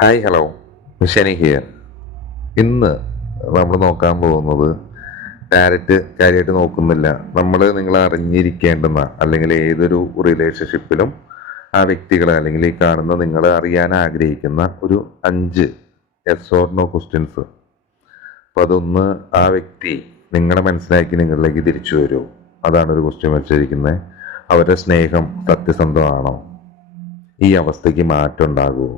Hi hello മിഷനി here. ഇന്ന് നമ്മൾ നോക്കാൻ പോകുന്നത് ഡയറക്റ്റ് കാര്യമായിട്ട് നോക്കുന്നില്ല. നിങ്ങൾ അറിഞ്ഞിരിക്കേണ്ടുന്ന അല്ലെങ്കിൽ ഏതൊരു റിലേഷൻഷിപ്പിലും ആ വ്യക്തികളെ അല്ലെങ്കിൽ ഈ കാണുന്ന നിങ്ങൾ അറിയാൻ ആഗ്രഹിക്കുന്ന ഒരു 5 യെസ് ഓർ നോ ക്വസ്റ്റ്യൻസ്. അപ്പം അതൊന്ന് ആ വ്യക്തി നിങ്ങളെ മനസ്സിലാക്കി നിങ്ങളിലേക്ക് തിരിച്ചു വരുമോ? അതാണ് ഒരു ക്വസ്റ്റ്യൻ വെച്ചിരിക്കുന്നത്. അവരുടെ സ്നേഹം സത്യസന്ധമാണോ? ഈ അവസ്ഥയ്ക്ക് മാറ്റം ഉണ്ടാകുമോ?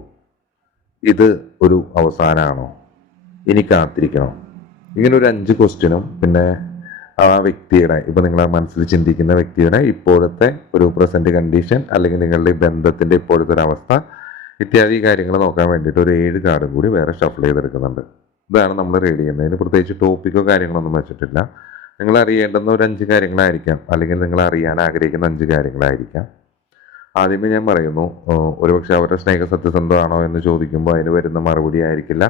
ഇത് ഒരു അവസാനമാണോ? ഇനി കാത്തിരിക്കണം? ഇങ്ങനെ ഒരു 5 ക്വസ്റ്റ്യനും പിന്നെ ആ വ്യക്തിയുടെ ഇപ്പൊ നിങ്ങളെ മനസ്സിൽ ചിന്തിക്കുന്ന വ്യക്തിയുടെ ഇപ്പോഴത്തെ ഒരു പ്രസന്റ് കണ്ടീഷൻ അല്ലെങ്കിൽ നിങ്ങളുടെ ബന്ധത്തിന്റെ ഇപ്പോഴത്തെ ഒരു അവസ്ഥ ഇത്യാദി കാര്യങ്ങൾ നോക്കാൻ വേണ്ടിയിട്ട് ഒരു 7 കാർഡും കൂടി വേറെ ഷഫിൾ ചെയ്തെടുക്കുന്നുണ്ട്. ഇതാണ് നമ്മൾ റീഡ് ചെയ്യുന്നത്. ഇതിന് പ്രത്യേകിച്ച് ടോപ്പിക്കോ കാര്യങ്ങളൊന്നും വെച്ചിട്ടില്ല. നിങ്ങൾ അറിയേണ്ടുന്ന ഒരു 5 കാര്യങ്ങളായിരിക്കാം, അല്ലെങ്കിൽ നിങ്ങൾ അറിയാൻ ആഗ്രഹിക്കുന്ന 5 കാര്യങ്ങളായിരിക്കാം. ആദ്യമേ ഞാൻ പറയുന്നു, ഒരുപക്ഷെ അവരുടെ സ്നേഹ സത്യസന്ധമാണോ എന്ന് ചോദിക്കുമ്പോൾ അതിന് വരുന്ന മറുപടി ആയിരിക്കില്ല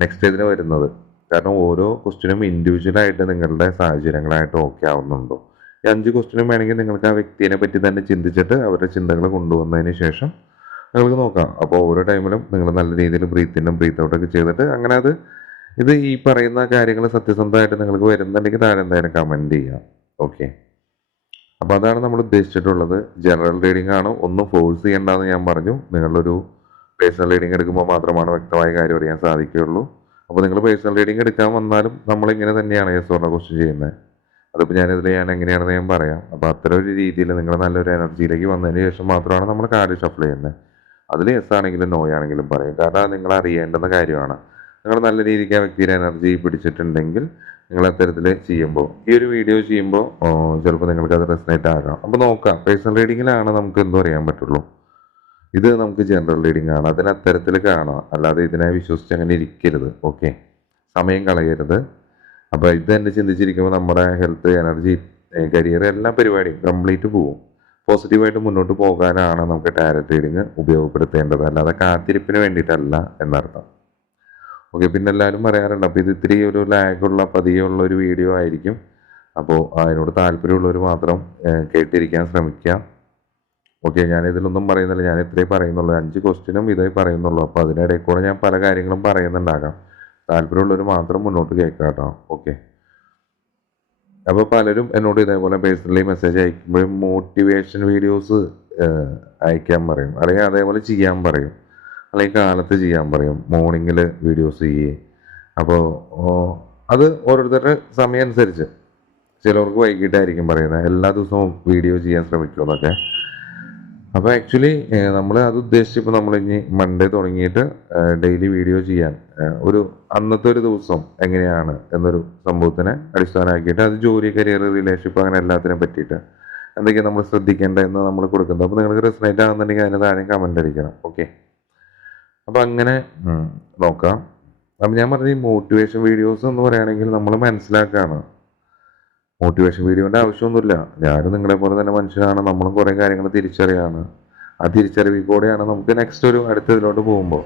നെക്സ്റ്റ് ഇതിന് വരുന്നത്. കാരണം ഓരോ ക്വസ്റ്റിനും ഇൻഡിവിജ്വലായിട്ട് നിങ്ങളുടെ സാഹചര്യങ്ങളായിട്ട് ഓക്കെ ആവുന്നുണ്ടോ? ഈ 5 ക്വസ്റ്റിനും വേണമെങ്കിൽ നിങ്ങൾക്ക് ആ വ്യക്തിയെ പറ്റി തന്നെ ചിന്തിച്ചിട്ട് അവരുടെ ചിന്തകൾ കൊണ്ടുവന്നതിന് ശേഷം നിങ്ങൾക്ക് നോക്കാം. അപ്പോൾ ഓരോ ടൈമിലും നിങ്ങൾ നല്ല രീതിയിൽ ബ്രീത്ത് ഇന്നും ബ്രീത്ത് ഔട്ടൊക്കെ ചെയ്തിട്ട് അങ്ങനെ ഇത് ഈ പറയുന്ന കാര്യങ്ങൾ സത്യസന്ധമായിട്ട് നിങ്ങൾക്ക് വരുന്നുണ്ടെങ്കിൽ താഴെ എന്തായാലും കമൻറ്റ് ചെയ്യാം. ഓക്കെ, അപ്പോൾ അതാണ് നമ്മൾ ഉദ്ദേശിച്ചിട്ടുള്ളത്. ജനറൽ റീഡിംഗ് ആണ്, ഒന്നും ഫോഴ്സ് ചെയ്യേണ്ടെന്ന് ഞാൻ പറഞ്ഞു. നിങ്ങളൊരു പേഴ്സണൽ റീഡിംഗ് എടുക്കുമ്പോൾ മാത്രമാണ് വ്യക്തമായ കാര്യം അറിയാൻ സാധിക്കുകയുള്ളൂ. അപ്പോൾ നിങ്ങൾ പേഴ്സണൽ റീഡിംഗ് എടുക്കാൻ വന്നാലും നമ്മളിങ്ങനെ തന്നെയാണ് യെസ് ഓർ നോ ക്വസ്റ്റ്യൻ ചെയ്യുന്നത്. അതിപ്പോൾ ഞാൻ എങ്ങനെയാണെന്ന് ഞാൻ പറയാം. അപ്പോൾ അത്തരം ഒരു രീതിയിൽ നിങ്ങൾ നല്ലൊരു എനർജിയിലേക്ക് വന്നതിന് ശേഷം മാത്രമാണ് നമ്മൾ കാർഡ് ഷഫിൾ ചെയ്യുന്നത്. അതിൽ യെസ് ആണെങ്കിലും നോ ആണെങ്കിലും പറയും. കാരണം അത് നിങ്ങൾ അറിയേണ്ടുന്ന കാര്യമാണ്. നിങ്ങൾ നല്ല രീതിക്ക് ആ വ്യക്തിയുടെ എനർജി പിടിച്ചിട്ടുണ്ടെങ്കിൽ നിങ്ങൾ അത്തരത്തിൽ ചെയ്യുമ്പോൾ ഈ ഒരു വീഡിയോ ചെയ്യുമ്പോൾ ചിലപ്പോൾ നിങ്ങൾക്ക് അത് റെസനേറ്റ് ആകാം. അപ്പോൾ നോക്കാം. പേഴ്സണൽ റീഡിങ്ങിലാണ് നമുക്ക് എന്തും അറിയാൻ പറ്റുള്ളൂ. ഇത് നമുക്ക് ജനറൽ റീഡിംഗ് ആണ്, അതിന് അത്തരത്തിൽ കാണാം. അല്ലാതെ ഇതിനെ വിശ്വസിച്ച് അങ്ങനെ ഇരിക്കരുത്. ഓക്കെ, സമയം കളയരുത്. അപ്പോൾ ഇത് തന്നെ ചിന്തിച്ചിരിക്കുമ്പോൾ നമ്മുടെ ഹെൽത്ത്, എനർജി, കരിയർ എല്ലാ പരിപാടിയും കംപ്ലീറ്റ് പോവും. പോസിറ്റീവായിട്ട് മുന്നോട്ട് പോകാനാണ് നമുക്ക് ടാരറ്റ് റീഡിങ് ഉപയോഗപ്പെടുത്തേണ്ടത്, അല്ലാതെ കാത്തിരിപ്പിന് വേണ്ടിയിട്ടല്ല എന്നർത്ഥം. ഓക്കെ, പിന്നെ എല്ലാവരും പറയാറുണ്ട് അപ്പോൾ ഇത് ഇത്തിരി ഒരു ലാഗുള്ള പതിയുള്ള ഒരു വീഡിയോ ആയിരിക്കും. അപ്പോൾ അതിനോട് താല്പര്യമുള്ളവർ മാത്രം കേട്ടിരിക്കാൻ ശ്രമിക്കാം. ഓക്കെ, ഞാനിതിലൊന്നും പറയുന്നില്ല, ഞാൻ ഇത്രേ പറയുന്നുള്ളൂ. 5 ക്വസ്റ്റ്യനും ഇതേ പറയുന്നുള്ളൂ. അപ്പോൾ അതിനിടയിൽ കൂടെ ഞാൻ പല കാര്യങ്ങളും പറയുന്നുണ്ടാകാം. താല്പര്യമുള്ളവർ മാത്രം മുന്നോട്ട് കേൾക്കാം കേട്ടോ. ഓക്കെ, അപ്പോൾ പലരും എന്നോട് ഇതേപോലെ പേഴ്സണലി മെസ്സേജ് അയക്കുമ്പോഴും മോട്ടിവേഷൻ വീഡിയോസ് അയക്കാൻ പറയും, അല്ലെങ്കിൽ അതേപോലെ ചെയ്യാൻ പറയും, അല്ലെങ്കിൽ കാലത്ത് ചെയ്യാൻ പറയും, മോർണിംഗിൽ വീഡിയോസ് ചെയ്യേ. അപ്പോൾ അത് ഓരോരുത്തരുടെ സമയം അനുസരിച്ച് ചിലവർക്ക് വൈകിട്ടായിരിക്കും പറയുന്നത് എല്ലാ ദിവസവും വീഡിയോ ചെയ്യാൻ ശ്രമിക്കുമെന്നൊക്കെ. അപ്പോൾ ആക്ച്വലി നമ്മൾ അത് ഉദ്ദേശിച്ചപ്പോൾ നമ്മൾ ഇനി മൺഡേ തുടങ്ങിയിട്ട് ഡെയിലി വീഡിയോ ചെയ്യാൻ ഒരു അന്നത്തെ ഒരു ദിവസം എങ്ങനെയാണ് എന്നൊരു സംഭവത്തിനെ അടിസ്ഥാനമാക്കിയിട്ട് അത് ജോലി, കരിയർ, റിലേഷൻഷിപ്പ് അങ്ങനെ എല്ലാത്തിനെ പറ്റിയിട്ട് എന്തൊക്കെയാണ് നമ്മൾ ശ്രദ്ധിക്കേണ്ടതെന്ന് നമ്മൾ കൊടുക്കുന്നത്. അപ്പോൾ നിങ്ങൾക്ക് റെസനേറ്റ് ആകുന്നുണ്ടെങ്കിൽ അതിന് താഴെ കമൻ്റ് അടിക്കണം. ഓക്കെ, അപ്പം അങ്ങനെ നോക്കാം. അപ്പം ഞാൻ പറഞ്ഞ ഈ മോട്ടിവേഷൻ വീഡിയോസ് എന്ന് പറയുകയാണെങ്കിൽ നമ്മൾ മനസ്സിലാക്കുകയാണ്. മോട്ടിവേഷൻ വീഡിയോൻ്റെ ആവശ്യമൊന്നുമില്ല. ഞാനും നിങ്ങളെ പോലെ തന്നെ മനുഷ്യനാണ്. നമ്മളും കുറേ കാര്യങ്ങൾ തിരിച്ചറിയാണ്. ആ തിരിച്ചറിവിൽ കൂടെയാണ് നമുക്ക് നെക്സ്റ്റ് ഒരു അടുത്തതിലോട്ട് പോകുമ്പോൾ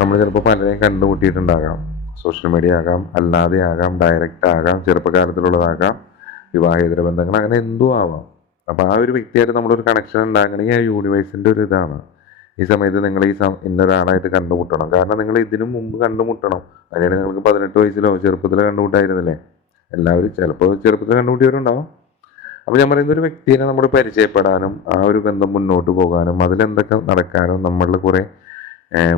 നമ്മൾ ചിലപ്പോൾ പലരെയും കണ്ടുമുട്ടിയിട്ടുണ്ടാകാം. സോഷ്യൽ മീഡിയ ആകാം, അല്ലാതെ ആകാം, ഡയറക്റ്റ് ആകാം, ചെറുപ്പകാലത്തിലുള്ളതാകാം, വിവാഹേതര ബന്ധങ്ങൾ, അങ്ങനെ എന്തും ആവാം. അപ്പോൾ ആ ഒരു വ്യക്തിയായിട്ട് നമ്മളൊരു കണക്ഷൻ ഉണ്ടാകണമെങ്കിൽ ആ യൂണിവേഴ്സിൻ്റെ ഒരു ഇതാണ്. ഈ സമയത്ത് നിങ്ങൾ ഇന്നൊരാളായിട്ട് കണ്ടുമുട്ടണം. കാരണം നിങ്ങൾ ഇതിനു മുമ്പ് കണ്ടുമുട്ടണം. അതിനാണ് നിങ്ങൾക്ക് 18 വയസ്സിലോ ചെറുപ്പത്തിലോ കണ്ടുമുട്ടായിരുന്നില്ലേ? എല്ലാവരും ചിലപ്പോൾ ചെറുപ്പത്തിൽ കണ്ടുമുട്ടിയവരുണ്ടാവും. അപ്പോൾ ഞാൻ പറയുന്ന ഒരു വ്യക്തിയെ നമ്മൾ പരിചയപ്പെടാനും ആ ഒരു ബന്ധം മുന്നോട്ട് പോകാനും അതിലെന്തൊക്കെ നടക്കാനും നമ്മളിൽ കുറേ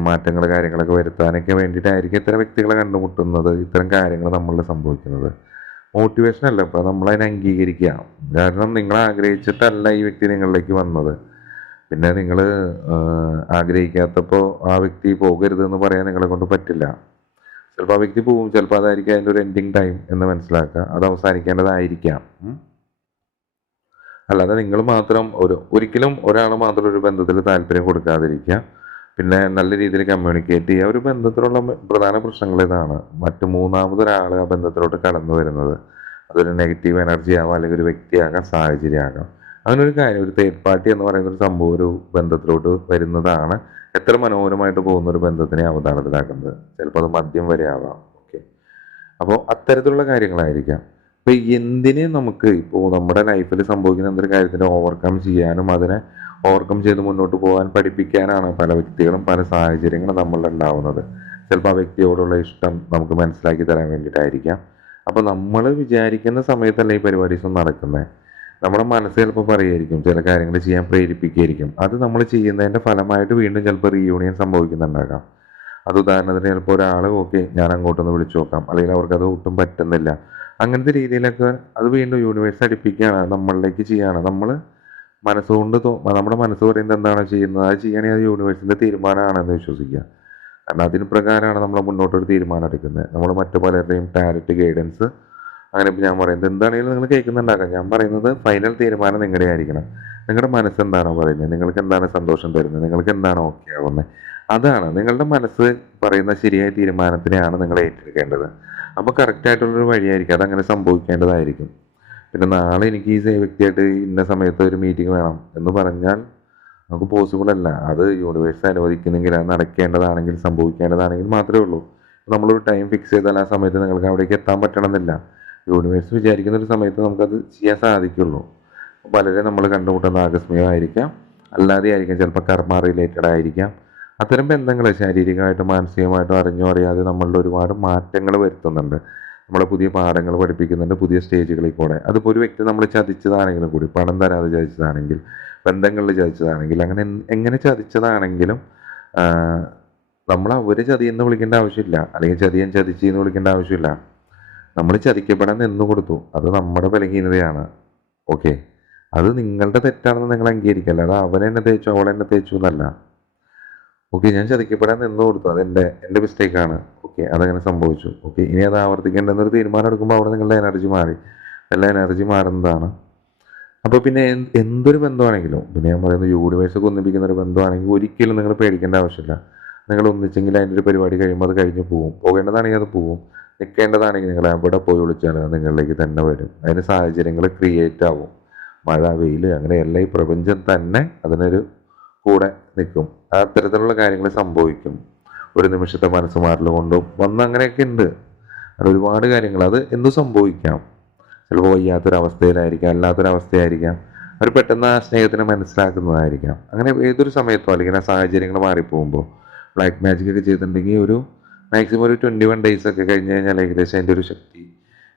മാറ്റങ്ങൾ, കാര്യങ്ങളൊക്കെ വരുത്താനൊക്കെ വേണ്ടിയിട്ടായിരിക്കും ഇത്തരം വ്യക്തികളെ കണ്ടുമുട്ടുന്നത്. ഇത്തരം കാര്യങ്ങൾ നമ്മളിൽ സംഭവിക്കുന്നത് മോട്ടിവേഷൻ അല്ല. ഇപ്പോൾ നമ്മളതിനെ അംഗീകരിക്കുക. കാരണം നിങ്ങൾ ആഗ്രഹിച്ചിട്ടല്ല ഈ വ്യക്തി നിങ്ങളിലേക്ക് വന്നത്. പിന്നെ നിങ്ങൾ ആഗ്രഹിക്കാത്തപ്പോൾ ആ വ്യക്തി പോകരുതെന്ന് പറയാൻ നിങ്ങളെ കൊണ്ട് പറ്റില്ല. ചിലപ്പോൾ ആ വ്യക്തി പോവും, ചിലപ്പോൾ അതായിരിക്കും അതിൻ്റെ ഒരു എൻഡിങ് ടൈം എന്ന് മനസ്സിലാക്കുക. അത് അവസാനിക്കേണ്ടതായിരിക്കാം. അല്ലാതെ നിങ്ങൾ മാത്രം ഒരിക്കലും ഒരാൾ മാത്രം ഒരു ബന്ധത്തിൽ താല്പര്യം കൊടുക്കാതിരിക്കുക. പിന്നെ നല്ല രീതിയിൽ കമ്മ്യൂണിക്കേറ്റ് ചെയ്യുക. ഒരു ബന്ധത്തിലുള്ള പ്രധാന പ്രശ്നങ്ങൾ ഇതാണ്. മൂന്നാമതൊരാൾ ആ ബന്ധത്തിലോട്ട് കടന്നു വരുന്നത്. അതൊരു നെഗറ്റീവ് എനർജി ആവാം, അല്ലെങ്കിൽ ഒരു വ്യക്തിയാകാം, സാഹചര്യമാകാം. അങ്ങനൊരു കാര്യം, ഒരു തേർഡ് പാർട്ടി എന്ന് പറയുന്ന ഒരു സംഭവം ഒരു ബന്ധത്തിലോട്ട് വരുന്നതാണ് എത്ര മനോഹരമായിട്ട് പോകുന്ന ഒരു ബന്ധത്തിനെ അവതാളത്തിലാക്കുന്നത്. ചിലപ്പോൾ അത് മദ്യം വരെ ആവാം. ഓക്കെ, അപ്പോൾ അത്തരത്തിലുള്ള കാര്യങ്ങളായിരിക്കാം. അപ്പോൾ എന്തിനെ നമുക്ക് ഇപ്പോൾ നമ്മുടെ ലൈഫിൽ സംഭവിക്കുന്ന എന്തൊരു കാര്യത്തിനെ ഓവർകം ചെയ്യാനും അതിനെ ഓവർകം ചെയ്ത് മുന്നോട്ട് പോകാൻ പഠിപ്പിക്കാനാണ് പല വ്യക്തികളും പല സാഹചര്യങ്ങളും നമ്മളിൽ ഉണ്ടാവുന്നത്. ചിലപ്പോൾ ആ വ്യക്തിയോടുള്ള ഇഷ്ടം നമുക്ക് മനസ്സിലാക്കി തരാൻ വേണ്ടിയിട്ടായിരിക്കാം. അപ്പോൾ നമ്മൾ വിചാരിക്കുന്ന സമയത്തല്ല ഈ പരിപാടീസ് ഒന്നും നടക്കുന്നത്. നമ്മുടെ മനസ്സ് ചിലപ്പോൾ പറയുമായിരിക്കും, ചില കാര്യങ്ങൾ ചെയ്യാൻ പ്രേരിപ്പിക്കുകയായിരിക്കും. അത് നമ്മൾ ചെയ്യുന്നതിൻ്റെ ഫലമായിട്ട് വീണ്ടും ചിലപ്പോൾ റീയൂണിയൻ സംഭവിക്കുന്നുണ്ടാകാം. അത് ഉദാഹരണത്തിന് ചിലപ്പോൾ ഒരാൾ ഓക്കെ ഞാൻ അങ്ങോട്ടൊന്ന് വിളിച്ചു നോക്കാം, അല്ലെങ്കിൽ അവർക്കത് ഒട്ടും പറ്റുന്നില്ല, അങ്ങനത്തെ രീതിയിലൊക്കെ അത് വീണ്ടും യൂണിവേഴ്സ് അടുപ്പിക്കുകയാണ്, നമ്മളിലേക്ക് ചെയ്യുകയാണ്. നമ്മൾ മനസ്സുകൊണ്ട് നമ്മുടെ മനസ്സ് പറയുന്നത് എന്താണോ ചെയ്യുന്നത് അത് ചെയ്യുകയാണെങ്കിൽ അത് യൂണിവേഴ്സിൻ്റെ തീരുമാനമാണെന്ന് വിശ്വസിക്കുക. കാരണം അതിന് പ്രകാരമാണ് നമ്മൾ മുന്നോട്ടൊരു തീരുമാനം എടുക്കുന്നത്. നമ്മൾ മറ്റു പലരുടെയും ടാരറ്റ് ഗൈഡൻസ് അങ്ങനെ ഇപ്പോൾ ഞാൻ പറയുന്നത് എന്താണെങ്കിലും നിങ്ങൾ കേൾക്കുന്നുണ്ടാക്കാം. ഞാൻ പറയുന്നത് ഫൈനൽ തീരുമാനം നിങ്ങളുടെ ആയിരിക്കണം. നിങ്ങളുടെ മനസ്സ് എന്താണോ പറയുന്നത്, നിങ്ങൾക്ക് എന്താണ് സന്തോഷം തരുന്നത്, നിങ്ങൾക്ക് എന്താണ് ഓക്കെ ആവുന്നത്, അതാണ് നിങ്ങളുടെ മനസ്സ് പറയുന്ന ശരിയായ തീരുമാനത്തിനെയാണ് നിങ്ങൾ ഏറ്റെടുക്കേണ്ടത്. അപ്പോൾ കറക്റ്റായിട്ടുള്ളൊരു വഴിയായിരിക്കും, അതങ്ങനെ സംഭവിക്കേണ്ടതായിരിക്കും. പിന്നെ നാളെ എനിക്ക് ഈ വ്യക്തിയായിട്ട് ഇന്ന സമയത്ത് ഒരു മീറ്റിംഗ് വേണം എന്ന് പറഞ്ഞാൽ നമുക്ക് പോസിബിൾ അല്ല. അത് യൂണിവേഴ്സ് അനുവദിക്കുന്നെങ്കിൽ, അത് നടക്കേണ്ടതാണെങ്കിൽ, സംഭവിക്കേണ്ടതാണെങ്കിൽ മാത്രമേ ഉള്ളൂ. നമ്മളൊരു ടൈം ഫിക്സ് ചെയ്താൽ ആ സമയത്ത് നിങ്ങൾക്ക് അവിടേക്ക് എത്താൻ പറ്റണമെന്നില്ല. യൂണിവേഴ്സ് വിചാരിക്കുന്ന ഒരു സമയത്ത് നമുക്കത് ചെയ്യാൻ സാധിക്കുള്ളൂ. പലരെ നമ്മൾ കണ്ടുമുട്ടുന്ന ആകസ്മികമായിരിക്കാം, അല്ലാതെ ആയിരിക്കാം, ചിലപ്പോൾ കർമ്മ റിലേറ്റഡ് ആയിരിക്കാം. അത്തരം ബന്ധങ്ങൾ ശാരീരികമായിട്ടും മാനസികമായിട്ടും അറിഞ്ഞോ അറിയാതെ നമ്മളുടെ ഒരുപാട് മാറ്റങ്ങൾ വരുത്തുന്നുണ്ട്. നമ്മളെ പുതിയ പാഠങ്ങൾ പഠിപ്പിക്കുന്നുണ്ട്, പുതിയ സ്റ്റേജുകളിൽ കൂടെ. അതിപ്പോൾ ഒരു വ്യക്തി നമ്മൾ ചതിച്ചതാണെങ്കിലും കൂടി, പണം തരാതെ ചതിച്ചതാണെങ്കിൽ, ബന്ധങ്ങളിൽ ചതിച്ചതാണെങ്കിൽ, അങ്ങനെ എങ്ങനെ ചതിച്ചതാണെങ്കിലും നമ്മൾ അവർ ചതിയെന്ന് വിളിക്കേണ്ട ആവശ്യമില്ല, അല്ലെങ്കിൽ ചതിയൻ ചതിച്ചെന്ന് വിളിക്കേണ്ട ആവശ്യമില്ല. നമ്മൾ ചതിക്കപ്പെടാൻ നിന്ന് കൊടുത്തു, അത് നമ്മുടെ ബലഹീനതയാണ്. ഓക്കെ, അത് നിങ്ങളുടെ തെറ്റാണെന്ന് നിങ്ങൾ അംഗീകരിക്കല്ല. അത് അവനെന്നെ തേച്ചു അവളെന്നെ തേച്ചു എന്നല്ല. ഓക്കെ, ഞാൻ ചതിക്കപ്പെടാൻ നിന്ന് കൊടുത്തു, എൻ്റെ മിസ്റ്റേക്കാണ്. ഓക്കെ, അതങ്ങനെ സംഭവിച്ചു. ഓക്കെ, ഇനി അത് ആവർത്തിക്കേണ്ടെന്നൊരു തീരുമാനം എടുക്കുമ്പോൾ അവിടെ നിങ്ങളുടെ എനർജി മാറി. എല്ലാ എനർജി മാറുന്നതാണ്. അപ്പോൾ പിന്നെ എന്തൊരു ബന്ധമാണെങ്കിലും, പിന്നെ ഞാൻ പറയുന്നത് യൂണിവേഴ്സൊക്കെ ഒന്നിപ്പിക്കുന്ന ഒരു ബന്ധമാണെങ്കിൽ ഒരിക്കലും നിങ്ങൾ പേടിക്കേണ്ട ആവശ്യമില്ല. നിങ്ങൾ ഒന്നിച്ചെങ്കിൽ അതിൻ്റെ ഒരു പരിപാടി കഴിയുമ്പോൾ അത് കഴിഞ്ഞ് പോവും. പോകേണ്ടതാണെങ്കിൽ അത് പോവും. നിൽക്കേണ്ടതാണെങ്കിൽ നിങ്ങൾ എവിടെ പോയി വിളിച്ചാൽ അത് നിങ്ങളിലേക്ക് തന്നെ വരും. അതിന് സാഹചര്യങ്ങൾ ക്രിയേറ്റ് ആവും. മഴ, വെയിൽ, അങ്ങനെ എല്ലാ ഈ പ്രപഞ്ചം തന്നെ അതിനൊരു കൂടെ നിൽക്കും. അത്തരത്തിലുള്ള കാര്യങ്ങൾ സംഭവിക്കും. ഒരു നിമിഷത്തെ മനസ്സ് മാറൽ കൊണ്ടും അങ്ങനെയൊക്കെ ഉണ്ട്. അത് ഒരുപാട് കാര്യങ്ങൾ, അത് എന്തും സംഭവിക്കാം. ചിലപ്പോൾ വയ്യാത്തൊരവസ്ഥയിലായിരിക്കാം, അല്ലാത്തൊരവസ്ഥയായിരിക്കാം. അവർ പെട്ടെന്ന് ആ സ്നേഹത്തിനെ മനസ്സിലാക്കുന്നതായിരിക്കാം. അങ്ങനെ ഏതൊരു സമയത്തോ അല്ലെങ്കിൽ ആ സാഹചര്യങ്ങൾ മാറിപ്പോകുമ്പോൾ ബ്ലാക്ക് മാജിക് ഒക്കെ ചെയ്തിട്ടുണ്ടെങ്കിൽ ഒരു മാക്സിമം ഒരു 21 days ഒക്കെ കഴിഞ്ഞ് കഴിഞ്ഞാൽ ഏകദേശം അതിൻ്റെ ഒരു ശക്തി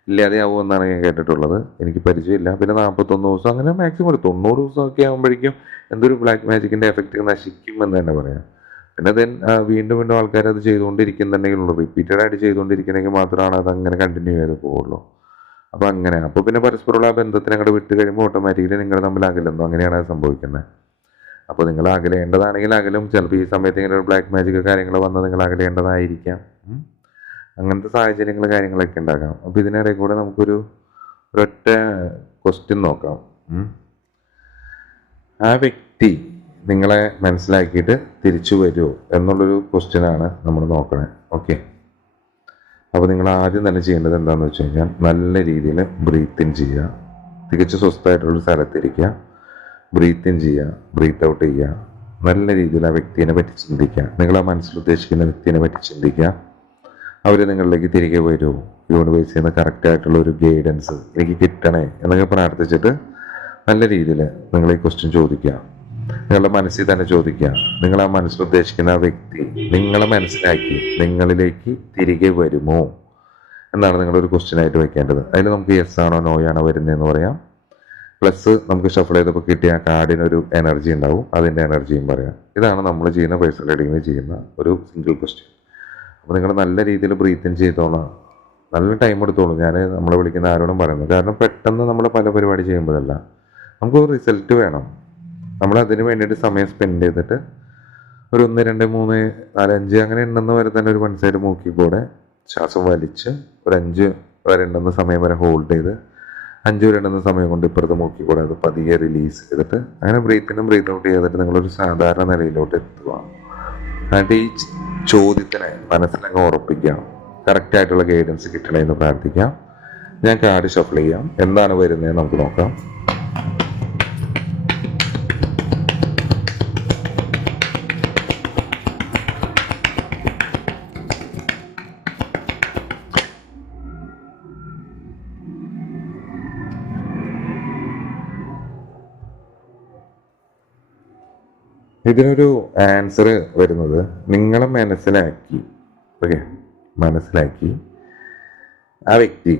ഇല്ലാതെയാവും എന്നാണ് ഞാൻ കേട്ടിട്ടുള്ളത്. എനിക്ക് പരിചയമില്ല. പിന്നെ 41 ദിവസം, അങ്ങനെ മാക്സിമം ഒരു 90 ദിവസമൊക്കെ ആകുമ്പോഴേക്കും എന്തൊരു ബ്ലാക്ക് മാജിക്കിൻ്റെ എഫക്റ്റ് നശിക്കും എന്ന് തന്നെ പറയാം. പിന്നെ വീണ്ടും വീണ്ടും ആൾക്കാർ അത് ചെയ്തുകൊണ്ടിരിക്കുന്നുണ്ടെങ്കിലുള്ളൂ, റിപ്പീറ്റഡ് ആയിട്ട് ചെയ്തുകൊണ്ടിരിക്കുന്നെങ്കിൽ മാത്രമാണ് അത് അങ്ങനെ കണ്ടിന്യൂ ചെയ്ത് പോവുള്ളൂ. അപ്പോൾ അങ്ങനെ, അപ്പോൾ പിന്നെ പരസ്പരമുള്ള ആ ബന്ധത്തിന് അങ്ങോട്ട് വിട്ട് കഴിയുമ്പോൾ ഓട്ടോമാറ്റിക്കലി നിങ്ങൾ തമ്മിൽ അകലുന്നു. അങ്ങനെയാണ് അത് സംഭവിക്കുന്നത്. അപ്പോൾ നിങ്ങൾ അകലേണ്ടതാണെങ്കിൽ അകലും. ചിലപ്പോൾ ഈ സമയത്ത് ഇങ്ങനെ ഒരു ബ്ലാക്ക് മാജിക് കാര്യങ്ങൾ വന്ന് നിങ്ങൾ അകലേണ്ടതായിരിക്കാം. അങ്ങനത്തെ സാഹചര്യങ്ങൾ കാര്യങ്ങളൊക്കെ ഉണ്ടാകാം. അപ്പോൾ ഇതിനിടയിൽ കൂടെ നമുക്കൊരു ഒരൊറ്റ ക്വസ്റ്റ്യൻ നോക്കാം. ആ വ്യക്തി നിങ്ങളെ മനസ്സിലാക്കിയിട്ട് തിരിച്ചു വരുമോ എന്നുള്ളൊരു ക്വസ്റ്റ്യനാണ് നമ്മൾ നോക്കണേ. ഓക്കെ, അപ്പോൾ നിങ്ങൾ ആദ്യം തന്നെ ചെയ്യേണ്ടത് എന്താണെന്ന് വെച്ച് കഴിഞ്ഞാൽ നല്ല രീതിയിൽ ബ്രീത്ത് ഇൻ ചെയ്യുക. തികച്ചു സ്വസ്ഥമായിട്ടുള്ള സ്ഥലത്തിരിക്കുക. ബ്രീത്ത് ഇൻ ചെയ്യുക, ബ്രീത്ത് ഔട്ട് ചെയ്യുക. നല്ല രീതിയിൽ ആ വ്യക്തിയെ പറ്റി ചിന്തിക്കുക. നിങ്ങൾ ആ മനസ്സിൽ ഉദ്ദേശിക്കുന്ന വ്യക്തിയെ പറ്റി ചിന്തിക്കുക. അവർ നിങ്ങളിലേക്ക് തിരികെ വരുമോ, യൂണിവേഴ്സിൽ നിന്ന് കറക്റ്റായിട്ടുള്ള ഒരു ഗൈഡൻസ് എനിക്ക് കിട്ടണേ എന്നൊക്കെ പ്രാർത്ഥിച്ചിട്ട് നല്ല രീതിയിൽ നിങ്ങൾ ഈ ക്വസ്റ്റ്യൻ ചോദിക്കുക. നിങ്ങളുടെ മനസ്സിൽ തന്നെ ചോദിക്കുക. നിങ്ങൾ ആ മനസ്സിൽ ഉദ്ദേശിക്കുന്ന ആ വ്യക്തി നിങ്ങളെ മനസ്സിലാക്കി നിങ്ങളിലേക്ക് തിരികെ വരുമോ എന്നാണ് നിങ്ങളൊരു ക്വസ്റ്റ്യനായിട്ട് വെക്കേണ്ടത്. അതിൽ നമുക്ക് യെസ് ആണോ നോ ആണോ വരുന്നതെന്ന് പറയാം. പ്ലസ് നമുക്ക് ഷഫിൾ ചെയ്തപ്പോൾ കിട്ടിയ ആ കാർഡിനൊരു എനർജി ഉണ്ടാവും, അതിൻ്റെ എനർജിയും പറയാം. ഇതാണ് നമ്മൾ ചെയ്യുന്ന പേഴ്സണൽ റീഡിങ്ങിന് ചെയ്യുന്ന ഒരു സിംഗിൾ ക്വസ്റ്റ്യൻ. അപ്പോൾ നിങ്ങൾ നല്ല രീതിയിൽ ബ്രീത്ത് ഇൻ ചെയ്തോളാം. നല്ല ടൈം എടുത്തോളൂ. ഞാൻ നമ്മളെ വിളിക്കുന്ന ആരോടും പറയുന്നത്, കാരണം പെട്ടെന്ന് നമ്മൾ പല പരിപാടി ചെയ്യുമ്പോഴല്ല, നമുക്ക് റിസൾട്ട് വേണം. നമ്മൾ അതിന് വേണ്ടിയിട്ട് സമയം സ്പെൻഡ് ചെയ്തിട്ട് ഒരു 1 2 3 4 5 അങ്ങനെ എണ്ണുന്ന വരെ തന്നെ ഒരു 1 സൈഡ് മൂക്കിൽ കൂടെ ശ്വാസം വലിച്ച് ഒരു 5 വരെ എണ്ണുന്ന സമയം വരെ ഹോൾഡ് ചെയ്ത് 5 വരെ എണ്ണുന്ന സമയം കൊണ്ട് ഇപ്പുറത്ത് മൂക്കിൽ കൂടെ അത് പതിയെ റിലീസ് ചെയ്തിട്ട് അങ്ങനെ ബ്രീത്തിനും ബ്രീത്ത് ഔട്ട് ചെയ്തിട്ട് നിങ്ങളൊരു സാധാരണ നിലയിലോട്ട് എത്തുക. എന്നിട്ട് ഈ ചോദ്യത്തിനെ മനസ്സിലങ്ങ് ഉറപ്പിക്കാം. കറക്റ്റായിട്ടുള്ള ഗൈഡൻസ് കിട്ടണേ എന്ന് പ്രാർത്ഥിക്കാം. ഞാൻ കാർഡ് ഷഫിൾ ചെയ്യാം. എന്താണ് വരുന്നത് നമുക്ക് നോക്കാം. ഇതിനൊരു ആൻസർ വരുന്നത് നിങ്ങളെ മനസ്സിലാക്കി, ഓക്കെ, മനസ്സിലാക്കി ആ വ്യക്തി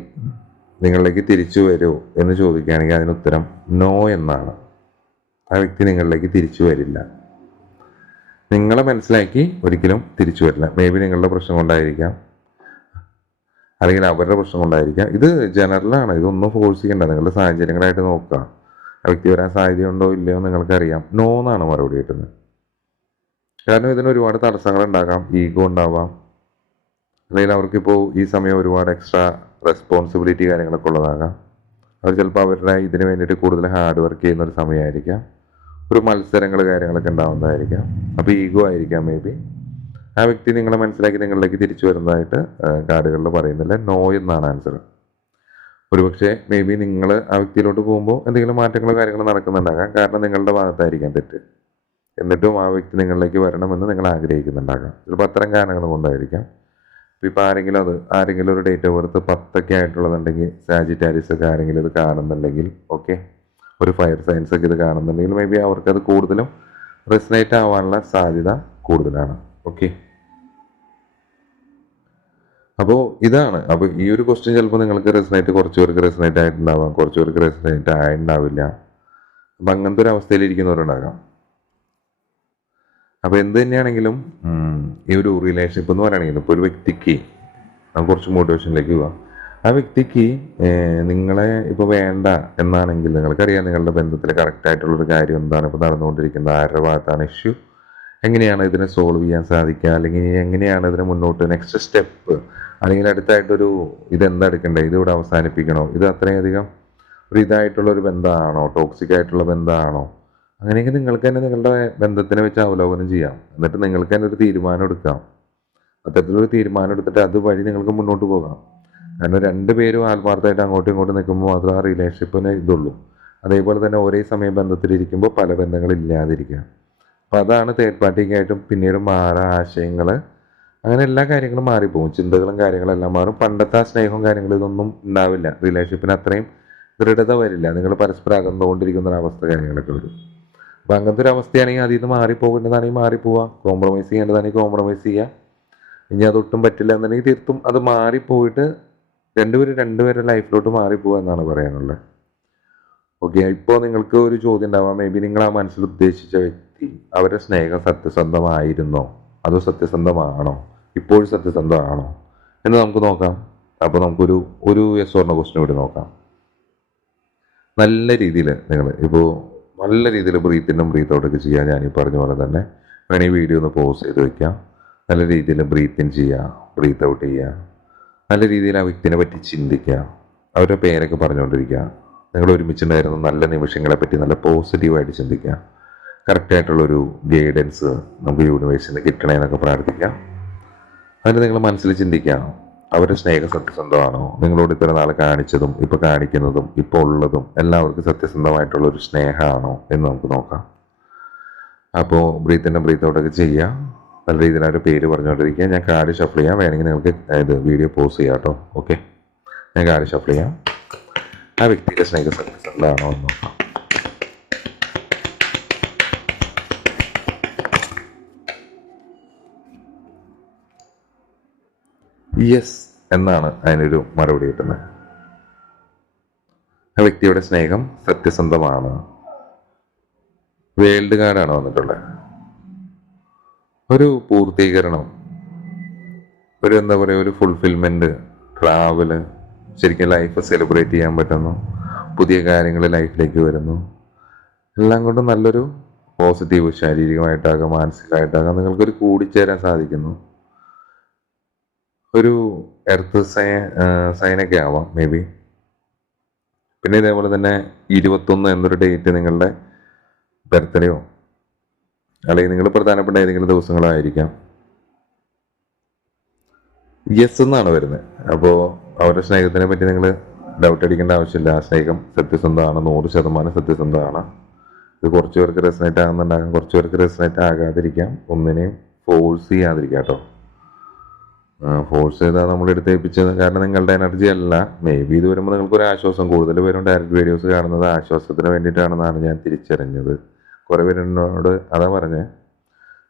നിങ്ങളിലേക്ക് തിരിച്ചു വരുമോ എന്ന് ചോദിക്കുകയാണെങ്കിൽ അതിന് ഉത്തരം നോ എന്നാണ്. ആ വ്യക്തി നിങ്ങളിലേക്ക് തിരിച്ചു വരില്ല. നിങ്ങളെ മനസ്സിലാക്കി ഒരിക്കലും തിരിച്ചു വരില്ല. മേ ബി നിങ്ങളുടെ പ്രശ്നം കൊണ്ടായിരിക്കാം, അല്ലെങ്കിൽ അവരുടെ പ്രശ്നം കൊണ്ടായിരിക്കാം. ഇത് ജനറലാണ്, ഇതൊന്നും ഫോഴ്സ് ചെയ്യണ്ട. നിങ്ങളുടെ സാഹചര്യങ്ങളായിട്ട് നോക്കുക. ആ വ്യക്തി വരാൻ സാധ്യതയുണ്ടോ ഇല്ലയോ നിങ്ങൾക്കറിയാം. നോ എന്നാണ് മറുപടി കിട്ടുന്നത്. കാരണം ഇതിന് ഒരുപാട് തടസ്സങ്ങൾ ഉണ്ടാകാം. ഈഗോ ഉണ്ടാവാം, അല്ലെങ്കിൽ അവർക്കിപ്പോൾ ഈ സമയം ഒരുപാട് എക്സ്ട്രാ റെസ്പോൺസിബിലിറ്റി കാര്യങ്ങളൊക്കെ ഉള്ളതാകാം. അവർ ചിലപ്പോൾ അവരുടെ ഇതിന് വേണ്ടിയിട്ട് കൂടുതൽ ഹാർഡ് വർക്ക് ചെയ്യുന്ന ഒരു സമയമായിരിക്കാം. ഒരു മത്സരങ്ങൾ കാര്യങ്ങളൊക്കെ ഉണ്ടാവുന്നതായിരിക്കാം. അപ്പോൾ ഈഗോ ആയിരിക്കാം മേ ബി. ആ വ്യക്തി നിങ്ങളെ മനസ്സിലാക്കി നിങ്ങളിലേക്ക് തിരിച്ചു വരുന്നതായിട്ട് കാർഡുകളിൽ പറയുന്നില്ല. നോ എന്നാണ് ആൻസർ. ഒരുപക്ഷെ മേ ബി നിങ്ങൾ ആ വ്യക്തിയിലോട്ട് പോകുമ്പോൾ എന്തെങ്കിലും മാറ്റങ്ങളോ കാര്യങ്ങളോ നടക്കുന്നുണ്ടാകാം. കാരണം നിങ്ങളുടെ ഭാഗത്തായിരിക്കാം തെറ്റ്. എന്നിട്ടും ആ വ്യക്തി നിങ്ങളിലേക്ക് വരണമെന്ന് നിങ്ങൾ ആഗ്രഹിക്കുന്നുണ്ടാകാം. ചിലപ്പോൾ അത്തരം കാരണങ്ങൾ കൊണ്ടായിരിക്കാം. ഇപ്പോൾ ആരെങ്കിലും ഒരു ഡേറ്റ് ഓഫ് ബർത്ത് 10 ആയിട്ടുള്ളതുണ്ടെങ്കിൽ, സാജിറ്റാരിസ് ഒക്കെ ആരെങ്കിലും ഇത് കാണുന്നുണ്ടെങ്കിൽ, ഓക്കെ, ഒരു ഫയർ സയൻസ് ഒക്കെ ഇത് കാണുന്നുണ്ടെങ്കിൽ മേ ബി അവർക്കത് കൂടുതലും റെസനേറ്റ് ആവാനുള്ള സാധ്യത കൂടുതലാണ്. ഓക്കെ, അപ്പോൾ ഇതാണ്. അപ്പോൾ ഈ ഒരു ക്വസ്റ്റ്യൻ ചിലപ്പോൾ നിങ്ങൾക്ക് കുറച്ച് പേർക്ക് റെസനേറ്റ് ആയിട്ടുണ്ടാവാം, കുറച്ച് പേർക്ക് റെസനേറ്റ് ആയിട്ടുണ്ടാവില്ല. അപ്പം അങ്ങനത്തെ ഒരു അവസ്ഥയിലിരിക്കുന്നവരുണ്ടാകാം. അപ്പോൾ എന്ത് തന്നെയാണെങ്കിലും ഈ ഒരു റിലേഷൻഷിപ്പ് എന്ന് പറയുകയാണെങ്കിൽ ഇപ്പോൾ ഒരു വ്യക്തിക്ക് കുറച്ച് മോട്ടിവേഷനിലേക്ക് പോവാം. ആ വ്യക്തിക്ക് നിങ്ങളെ ഇപ്പോൾ വേണ്ട എന്നാണെങ്കിൽ നിങ്ങൾക്കറിയാം നിങ്ങളുടെ ബന്ധത്തിൽ കറക്റ്റായിട്ടുള്ളൊരു കാര്യം എന്താണ് ഇപ്പോൾ നടന്നുകൊണ്ടിരിക്കുന്നത്, ആരുടെ ഭാഗത്താണ് ഇഷ്യൂ, എങ്ങനെയാണ് ഇതിനെ സോൾവ് ചെയ്യാൻ സാധിക്കുക, അല്ലെങ്കിൽ എങ്ങനെയാണ് ഇതിനെ മുന്നോട്ട് നെക്സ്റ്റ് സ്റ്റെപ്പ്, അല്ലെങ്കിൽ അടുത്തായിട്ടൊരു ഇതെന്താ എടുക്കണ്ടേ, ഇതിവിടെ അവസാനിപ്പിക്കണോ, ഇത് അത്രയധികം ഒരു ഇതായിട്ടുള്ളൊരു ബന്ധമാണോ, ടോക്സിക് ആയിട്ടുള്ള ബന്ധമാണോ, അങ്ങനെയെങ്കിൽ നിങ്ങൾക്ക് തന്നെ നിങ്ങളുടെ ബന്ധത്തിനെ വെച്ച് അവലോകനം ചെയ്യാം. എന്നിട്ട് നിങ്ങൾക്ക് തന്നെ ഒരു തീരുമാനം എടുക്കാം. അത്തരത്തിലൊരു തീരുമാനം എടുത്തിട്ട് അതുവഴി നിങ്ങൾക്ക് മുന്നോട്ട് പോകാം. കാരണം രണ്ടുപേരും ആത്മാർത്ഥമായിട്ട് അങ്ങോട്ടും ഇങ്ങോട്ടും നിൽക്കുമ്പോൾ മാത്രമേ ആ റിലേഷൻഷിപ്പിന് ഇതുള്ളൂ. അതേപോലെ തന്നെ ഒരേ സമയം ബന്ധത്തിലിരിക്കുമ്പോൾ പല ബന്ധങ്ങളില്ലാതിരിക്കുക. അപ്പോൾ അതാണ് തേർഡ് പാർട്ടിക്കായിട്ടും പിന്നീട് മാറാ ആശയങ്ങൾ, അങ്ങനെ എല്ലാ കാര്യങ്ങളും മാറിപ്പോകും. ചിന്തകളും കാര്യങ്ങളെല്ലാം മാറും. പണ്ടത്തെ ആ സ്നേഹവും കാര്യങ്ങളും ഇതൊന്നും ഉണ്ടാവില്ല. റിലേഷൻഷിപ്പിന് അത്രയും ദൃഢത വരില്ല. നിങ്ങൾ പരസ്പരം അകന്നുകൊണ്ടിരിക്കുന്ന ഒരു അവസ്ഥ കാര്യങ്ങളൊക്കെ വരും. അപ്പം അങ്ങനത്തെ ഒരു അവസ്ഥയാണെങ്കിൽ അതിൽ നിന്ന് മാറിപ്പോകേണ്ടതാണെങ്കിൽ മാറിപ്പോവുക, കോംപ്രമൈസ് ചെയ്യേണ്ടതാണെങ്കിൽ കോംപ്രമൈസ് ചെയ്യുക. ഇനി അതൊട്ടും പറ്റില്ല എന്നുണ്ടെങ്കിൽ തീർത്തും അത് മാറിപ്പോയിട്ട് രണ്ടുപേരുടെ ലൈഫിലോട്ട് മാറിപ്പോവുക എന്നാണ് പറയാനുള്ളത്. ഓക്കെ, ഇപ്പോൾ നിങ്ങൾക്ക് ഒരു ചോദ്യം ഉണ്ടാവാം, മേ ബി നിങ്ങൾ ആ മനസ്സിൽ ഉദ്ദേശിച്ച വ്യക്തി അവരുടെ സ്നേഹം സത്യസന്ധമായിരുന്നോ അതോ സത്യസന്ധമാണോ, ഇപ്പോഴും സത്യസന്ധമാണോ എന്ന് നമുക്ക് നോക്കാം. അപ്പോൾ നമുക്കൊരു യെസ് ഓർ നോ ക്വസ്റ്റ്യൻ കൂടി നോക്കാം. നല്ല രീതിയിൽ നിങ്ങൾ ഇപ്പോൾ നല്ല രീതിയിൽ ബ്രീത്ത് ഔട്ടൊക്കെ ചെയ്യുക. ഞാൻ ഈ പറഞ്ഞ പോലെ തന്നെ വേണമെങ്കിൽ വീഡിയോ ഒന്ന് പോസ് ചെയ്ത് വെക്കാം. നല്ല രീതിയിൽ ബ്രീത്ത് ഇൻ ചെയ്യുക, ബ്രീത്ത് ഔട്ട് ചെയ്യുക. നല്ല രീതിയിൽ ആ വ്യക്തിനെ പറ്റി ചിന്തിക്കുക, അവരുടെ പേരൊക്കെ പറഞ്ഞുകൊണ്ടിരിക്കുക. നിങ്ങൾ ഒരുമിച്ചുണ്ടായിരുന്ന നല്ല നിമിഷങ്ങളെ പറ്റി നല്ല പോസിറ്റീവായിട്ട് ചിന്തിക്കുക. കറക്റ്റായിട്ടുള്ളൊരു ഗൈഡൻസ് നമുക്ക് യൂണിവേഴ്സിൽ നിന്ന് കിട്ടണേന്നൊക്കെ പ്രാർത്ഥിക്കാം. അതിന് നിങ്ങൾ മനസ്സിൽ ചിന്തിക്കുക, അവരുടെ സ്നേഹം സത്യസന്ധമാണോ, നിങ്ങളോട് ഇത്ര നാൾ കാണിച്ചതും ഇപ്പോൾ കാണിക്കുന്നതും ഇപ്പോൾ ഉള്ളതും എല്ലാവർക്കും സത്യസന്ധമായിട്ടുള്ളൊരു സ്നേഹമാണോ എന്ന് നമുക്ക് നോക്കാം. അപ്പോൾ ബ്രീത്ത് ഔട്ടൊക്കെ ചെയ്യുക. നല്ല രീതിയിൽ ആ ഒരു പേര് പറഞ്ഞുകൊണ്ടിരിക്കുക. ഞാൻ കാർഡ് ഷഫിൾ ചെയ്യാം. വേണമെങ്കിൽ നിങ്ങൾക്ക് ഇത് വീഡിയോ പോസ് ചെയ്യാം കേട്ടോ. ഓക്കെ, ഞാൻ കാർഡ് ഷഫിൾ ചെയ്യാം. ആ വ്യക്തിയുടെ സ്നേഹം സത്യസന്ധമാണോ എന്ന് നോക്കാം. യെസ് എന്നാണ് അതിനൊരു മറുപടി കിട്ടുന്നത്. ആ വ്യക്തിയുടെ സ്നേഹം സത്യസന്ധമാണ്. വേൾഡ് കാർഡാണ് വന്നിട്ടുള്ളത്. ഒരു പൂർത്തീകരണം, എന്താ പറയുക, ഒരു ഫുൾഫിൽമെന്റ്, ട്രാവല്, ശരിക്കും ലൈഫ് സെലിബ്രേറ്റ് ചെയ്യാൻ പറ്റുന്നു, പുതിയ കാര്യങ്ങൾ ലൈഫിലേക്ക് വരുന്നു. എല്ലാം കൊണ്ടും നല്ലൊരു പോസിറ്റീവ്, ശാരീരികമായിട്ടാകാം മാനസികമായിട്ടാകാം നിങ്ങൾക്കൊരു കൂടിച്ചേരാൻ സാധിക്കുന്നു. ഒരു എർത്ത് സൈനൊക്കെ ആവാം മേ ബി. പിന്നെ ഇതേപോലെ തന്നെ 21 എന്നൊരു ഡേറ്റ് നിങ്ങളുടെ ബർത്ത്ഡേയോ അല്ലെങ്കിൽ നിങ്ങൾ പ്രധാനപ്പെട്ട ഏതെങ്കിലും ദിവസങ്ങളായിരിക്കാം. യെസ് എന്നാണ് വരുന്നത്. അപ്പോൾ അവരുടെ സ്നേഹത്തിനെ പറ്റി നിങ്ങൾ ഡൗട്ട് അടിക്കേണ്ട ആവശ്യമില്ല. ആ സ്നേഹം സത്യസന്ധമാണ്, 100% സത്യസന്ധമാണ്. ഇത് കുറച്ച് പേർക്ക് റെസനേറ്റ് ആകുന്നുണ്ടാകാം, കുറച്ച് പേർക്ക് റെസനേറ്റ് ആകാതിരിക്കാം. ഒന്നിനെയും ഫോഴ്സ് ചെയ്യാതിരിക്കാം കേട്ടോ. ഫോഴ്സ് ചെയ്താൽ നമ്മൾ എടുത്തേൽപ്പിച്ചത് കാരണം നിങ്ങളുടെ എനർജി അല്ല. മേ ബി ഇത് വരുമ്പോൾ നിങ്ങൾക്കൊരു ആശ്വാസം, കൂടുതൽ പേരും ഡയറക്റ്റ് വീഡിയോസ് കാണുന്നത് ആശ്വാസത്തിന് വേണ്ടിയിട്ടാണെന്നാണ് ഞാൻ തിരിച്ചറിഞ്ഞത്. കുറെ പേരെന്നോട് അതാ പറഞ്ഞേ.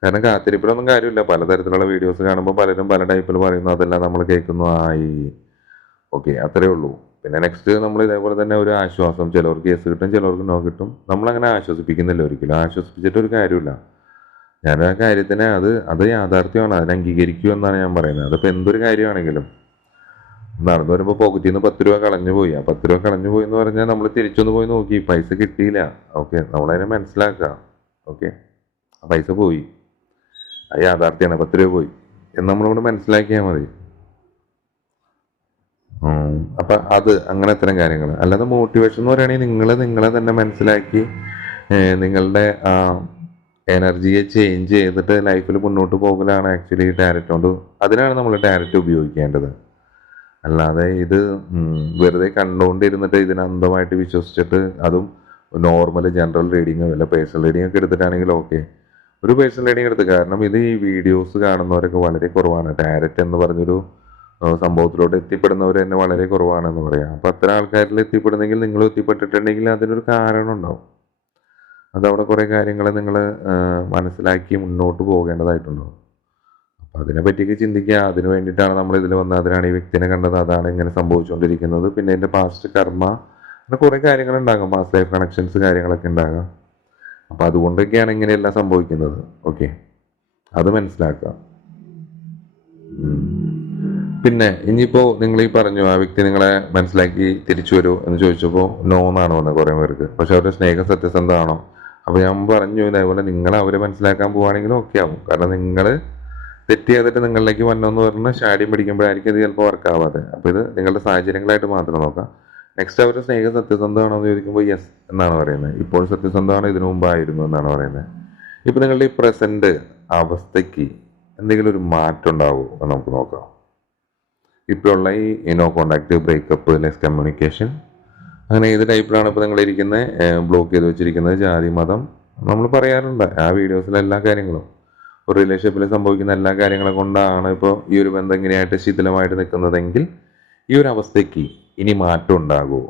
കാരണം കാത്തിരിപ്പിലൊന്നും കാര്യമില്ല. പലതരത്തിലുള്ള വീഡിയോസ് കാണുമ്പോൾ പലരും പല ടൈപ്പിൽ പറയുന്നു, അതെല്ലാം നമ്മൾ കേൾക്കുന്നു, ആയി ഓക്കെ, അത്രേ ഉള്ളൂ. പിന്നെ നെക്സ്റ്റ് നമ്മൾ ഇതേപോലെ തന്നെ ഒരു ആശ്വാസം, ചിലവർക്ക് കേസ് കിട്ടും, ചിലവർക്ക് നോ കിട്ടും. നമ്മളങ്ങനെ ആശ്വസിപ്പിക്കുന്നില്ല ഒരിക്കലും. ആശ്വസിപ്പിച്ചിട്ട് ഒരു കാര്യമില്ല. ഞാൻ ആ കാര്യത്തിനെ അത് യാഥാർത്ഥ്യമാണ്, അതിനെ അംഗീകരിക്കൂ എന്നാണ് ഞാൻ പറയുന്നത്. അതിപ്പോൾ എന്തൊരു കാര്യമാണെങ്കിലും നടന്നു വരുമ്പോൾ പോക്കറ്റിൽ നിന്ന് 10 രൂപ കളഞ്ഞു പോയി. ആ 10 രൂപ കളഞ്ഞു പോയി എന്ന് പറഞ്ഞാൽ നമ്മൾ തിരിച്ചൊന്ന് പോയി നോക്കി, പൈസ കിട്ടിയില്ല. ഓക്കെ, നമ്മളതിനെ മനസ്സിലാക്കുക. ഓക്കെ, ആ പൈസ പോയി, അത് യാഥാർത്ഥ്യമാണ്, 10 രൂപ പോയി എന്ന് നമ്മളോട് മനസ്സിലാക്കിയാൽ മതി. അപ്പൊ അത് അങ്ങനെ അത്തരം കാര്യങ്ങൾ. അല്ലാതെ മോട്ടിവേഷൻ എന്ന് പറയുകയാണെങ്കിൽ നിങ്ങളെ തന്നെ മനസ്സിലാക്കി നിങ്ങളുടെ ആ എനർജിയെ ചേഞ്ച് ചെയ്തിട്ട് ലൈഫിൽ മുന്നോട്ട് പോകലാണ് ആക്ച്വലി ടാരറ്റ് കൊണ്ട്. അതിനാണ് നമ്മൾ ടാരറ്റ് ഉപയോഗിക്കേണ്ടത്. അല്ലാതെ ഇത് വെറുതെ കണ്ടുകൊണ്ടിരുന്നിട്ട് ഇതിന് അന്ധമായിട്ട് വിശ്വസിച്ചിട്ട്, അതും നോർമൽ ജനറൽ റീഡിങ്ങോ അല്ല പേഴ്സണൽ റീഡിംഗ് ഒക്കെ എടുത്തിട്ടാണെങ്കിൽ ഓക്കെ, ഒരു പേഴ്സണൽ റീഡിങ് എടുത്ത്. കാരണം ഇത് ഈ വീഡിയോസ് കാണുന്നവരൊക്കെ വളരെ കുറവാണ്. ടാരറ്റ് എന്ന് പറഞ്ഞൊരു സംഭവത്തിലോട്ട് എത്തിപ്പെടുന്നവർ തന്നെ വളരെ കുറവാണെന്ന് പറയാം. അപ്പം അത്തരം ആൾക്കാരിൽ എത്തിപ്പെടുന്നെങ്കിൽ, നിങ്ങൾ എത്തിപ്പെട്ടിട്ടുണ്ടെങ്കിൽ അതിനൊരു കാരണം ഉണ്ടാവും. അതവിടെ കുറേ കാര്യങ്ങൾ നിങ്ങൾ മനസ്സിലാക്കി മുന്നോട്ട് പോകേണ്ടതായിട്ടുണ്ടാവും. അപ്പം അതിനെ പറ്റിയൊക്കെ ചിന്തിക്കുക. അതിന് വേണ്ടിയിട്ടാണ് നമ്മൾ ഇതിൽ വന്നത്. അതിനാണ് ഈ വ്യക്തിനെ കണ്ടത്, അതാണ് ഇങ്ങനെ സംഭവിച്ചുകൊണ്ടിരിക്കുന്നത്. പിന്നെ എൻ്റെ പാസ്റ്റ് കർമ്മ, അങ്ങനെ കുറേ കാര്യങ്ങളുണ്ടാകാം, പാസ്റ്റ് ലൈഫ് കണക്ഷൻസ് കാര്യങ്ങളൊക്കെ ഉണ്ടാകാം. അപ്പം അതുകൊണ്ടൊക്കെയാണ് ഇങ്ങനെയെല്ലാം സംഭവിക്കുന്നത്. ഓക്കെ, അത് മനസ്സിലാക്കുക. പിന്നെ ഇനിയിപ്പോൾ നിങ്ങൾ ഈ പറഞ്ഞു, ആ വ്യക്തി നിങ്ങളെ മനസ്സിലാക്കി തിരിച്ചു വരൂ എന്ന് ചോദിച്ചപ്പോൾ നോ എന്നാണ് വന്നത് കുറേ പേർക്ക്. പക്ഷെ അവരുടെ സ്നേഹം സത്യസന്ധമാണോ? അപ്പോൾ ഞാൻ പറഞ്ഞു, ഇതേപോലെ നിങ്ങൾ അവരെ മനസ്സിലാക്കാൻ പോവുകയാണെങ്കിൽ ഓക്കെ ആവും. കാരണം നിങ്ങൾ തെറ്റ് ചെയ്തിട്ട് നിങ്ങളിലേക്ക് വന്നോന്ന് പറഞ്ഞ് ഷാഡിയും പിടിക്കുമ്പോഴായിരിക്കും ഇത് ചിലപ്പോൾ വർക്ക് ആവാതെ. അപ്പോൾ ഇത് നിങ്ങളുടെ സാഹചര്യങ്ങളായിട്ട് മാത്രം നോക്കാം. നെക്സ്റ്റ് അവരുടെ സ്നേഹം സത്യസന്ധമാണോ എന്ന് ചോദിക്കുമ്പോൾ യെസ് എന്നാണ് പറയുന്നത്. ഇപ്പോൾ സത്യസന്ധമാണോ, ഇതിനു മുമ്പായിരുന്നു എന്നാണ് പറയുന്നത്. ഇപ്പം നിങ്ങളുടെ ഈ പ്രസന്റ് അവസ്ഥയ്ക്ക് എന്തെങ്കിലും ഒരു മാറ്റം ഉണ്ടാവുമോ എന്ന് നമുക്ക് നോക്കാം. ഇപ്പോൾ ഉള്ള ഈ no contact, breakup, less communication, അങ്ങനെ ഏത് ടൈപ്പിലാണ് ഇപ്പോൾ നിങ്ങൾ ഇരിക്കുന്നത്, ബ്ലോക്ക് ചെയ്ത് വെച്ചിരിക്കുന്നത്, ജാതി, മതം, നമ്മൾ പറയാറുണ്ട് ആ വീഡിയോസിലെ എല്ലാ കാര്യങ്ങളും. ഒരു റിലേഷൻഷിപ്പിൽ സംഭവിക്കുന്ന എല്ലാ കാര്യങ്ങളെ കൊണ്ടാണ് ഇപ്പോൾ ഈ ഒരു ബന്ധം ഇങ്ങനെയായിട്ട് ശിഥിലമായിട്ട് നിൽക്കുന്നതെങ്കിൽ ഈ ഒരു അവസ്ഥയ്ക്ക് ഇനി മാറ്റം ഉണ്ടാകുമോ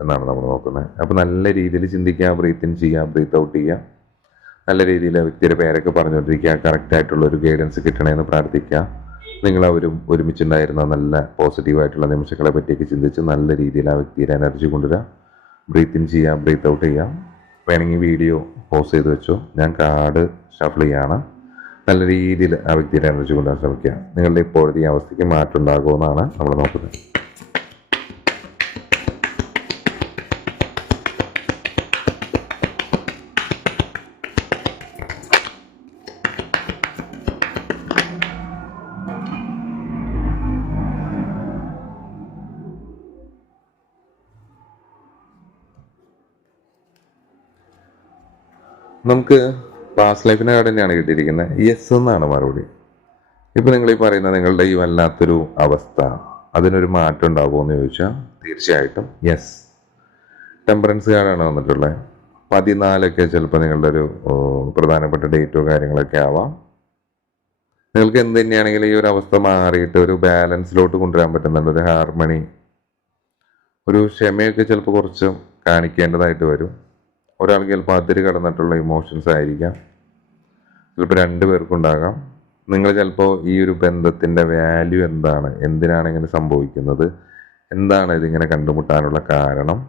എന്നാണ് നമ്മൾ നോക്കുന്നത്. അപ്പോൾ നല്ല രീതിയിൽ ചിന്തിക്കുക, ബ്രീത്ത് ഇൻ ചെയ്യുക, ബ്രീത്ത് ഔട്ട് ചെയ്യുക, നല്ല രീതിയിൽ വ്യക്തിയുടെ പേരൊക്കെ പറഞ്ഞുകൊണ്ടിരിക്കുക, കറക്റ്റായിട്ടുള്ള ഒരു ഗൈഡൻസ് കിട്ടണമെന്ന് പ്രാർത്ഥിക്കുക. നിങ്ങളവരും ഒരുമിച്ചുണ്ടായിരുന്ന നല്ല പോസിറ്റീവായിട്ടുള്ള നിമിഷങ്ങളെ പറ്റിയൊക്കെ ചിന്തിച്ച് നല്ല രീതിയിൽ ആ വ്യക്തിയുടെ എനർജി കൊണ്ടുവരിക, ബ്രീത്ത് ഇൻ ചെയ്യുക, ബ്രീത്ത് ഔട്ട് ചെയ്യുക. വേണമെങ്കിൽ വീഡിയോ പോസ് ചെയ്ത് വെച്ചോ, ഞാൻ കാർഡ് ഷഫിൾ ചെയ്യാണ്. നല്ല രീതിയിൽ ആ വ്യക്തിയുടെ എനർജി കൊണ്ടുവരാൻ ശ്രമിക്കുക. നിങ്ങളുടെ ഇപ്പോഴത്തെ ഈ അവസ്ഥയ്ക്ക് മാറ്റം ഉണ്ടാകുമെന്നാണ് നമ്മൾ നോക്കുന്നത്. നമുക്ക് പാസ്റ്റ് ലൈഫിൻ്റെ കാർഡ് തന്നെയാണ് കിട്ടിയിരിക്കുന്നത്. യെസ് എന്നാണ് മറുപടി. ഇപ്പം നിങ്ങൾ ഈ പറയുന്ന നിങ്ങളുടെ ഈ വല്ലാത്തൊരു അവസ്ഥ, അതിനൊരു മാറ്റം ഉണ്ടാകുമോ എന്ന് ചോദിച്ചാൽ തീർച്ചയായിട്ടും യെസ്. ടെമ്പറൻസ് കാർഡാണ് വന്നിട്ടുള്ളത്. 14 ചിലപ്പോൾ നിങ്ങളുടെ ഒരു പ്രധാനപ്പെട്ട ഡേറ്റോ കാര്യങ്ങളൊക്കെ ആവാം. നിങ്ങൾക്ക് എന്ത് തന്നെയാണെങ്കിലും ഈ ഒരു അവസ്ഥ മാറിയിട്ട് ഒരു ബാലൻസിലോട്ട് കൊണ്ടുവരാൻ പറ്റുന്നുണ്ട്. ഒരു ഹാർമണി, ഒരു ക്ഷമയൊക്കെ ചിലപ്പോൾ കുറച്ച് കാണിക്കേണ്ടതായിട്ട് വരും. ഒരാൾക്ക് ചിലപ്പോൾ അതിര് കടന്നിട്ടുള്ള ഇമോഷൻസ് ആയിരിക്കാം, ചിലപ്പോൾ 2 പേർക്കുണ്ടാകാം. നിങ്ങൾ ചിലപ്പോൾ ഈ ഒരു ബന്ധത്തിൻ്റെ വാല്യൂ എന്താണ്, എന്തിനാണ് ഇങ്ങനെ സംഭവിക്കുന്നത്, എന്താണ് ഇതിങ്ങനെ കണ്ടുമുട്ടാനുള്ള കാരണം,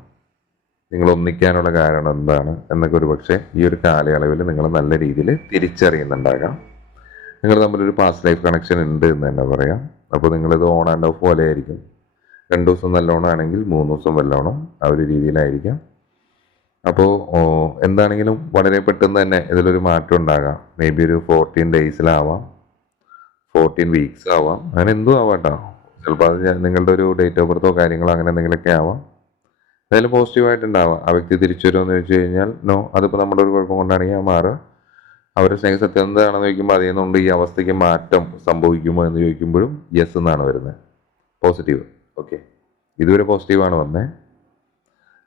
നിങ്ങൾ ഒന്നിക്കാനുള്ള കാരണം എന്താണ് എന്നൊക്കെ ഒരു പക്ഷേ ഈ ഒരു കാലയളവിൽ നിങ്ങൾ നല്ല രീതിയിൽ തിരിച്ചറിയുന്നുണ്ടാകാം. നിങ്ങൾ തമ്മിലൊരു പാസ്റ്റ് ലൈഫ് കണക്ഷൻ ഉണ്ട് എന്ന് തന്നെ പറയാം. അപ്പോൾ നിങ്ങളിത് ഓൺ ആൻഡ് ഓഫ് പോലെ ആയിരിക്കും. 2 ദിവസം നല്ലോണം ആണെങ്കിൽ 3 ദിവസം വല്ലോണം ആ ഒരു രീതിയിലായിരിക്കാം. അപ്പോൾ എന്താണെങ്കിലും വളരെ പെട്ടെന്ന് തന്നെ ഇതിലൊരു മാറ്റം ഉണ്ടാകാം. മേ ബി ഒരു 14 ഡേയ്സിലാവാം, 14 വീക്സ് ആവാം, അങ്ങനെ എന്തും ആവാട്ടോ. ചിലപ്പോൾ അത് നിങ്ങളുടെ ഒരു ഡേറ്റ് ഓഫ് ബർത്തോ കാര്യങ്ങളോ അങ്ങനെ എന്തെങ്കിലുമൊക്കെ ആവാം. എന്തായാലും പോസിറ്റീവായിട്ടുണ്ടാവാം. ആ വ്യക്തി തിരിച്ചു വരുമോ എന്ന് ചോദിച്ചു കഴിഞ്ഞാൽ നോ. അതിപ്പോൾ നമ്മുടെ ഒരു കുഴപ്പം കൊണ്ടാണെങ്കിൽ ആ മാറുക. അവരുടെ സ്നേഹ സത്യം എന്താണെന്ന് ചോദിക്കുമ്പോൾ അതിൽ നിന്നുകൊണ്ട് ഈ അവസ്ഥയ്ക്ക് മാറ്റം സംഭവിക്കുമോ എന്ന് ചോദിക്കുമ്പോഴും യെസ് എന്നാണ് വരുന്നത്. പോസിറ്റീവ്. ഓക്കെ, ഇതുവരെ പോസിറ്റീവാണ് വന്നത്.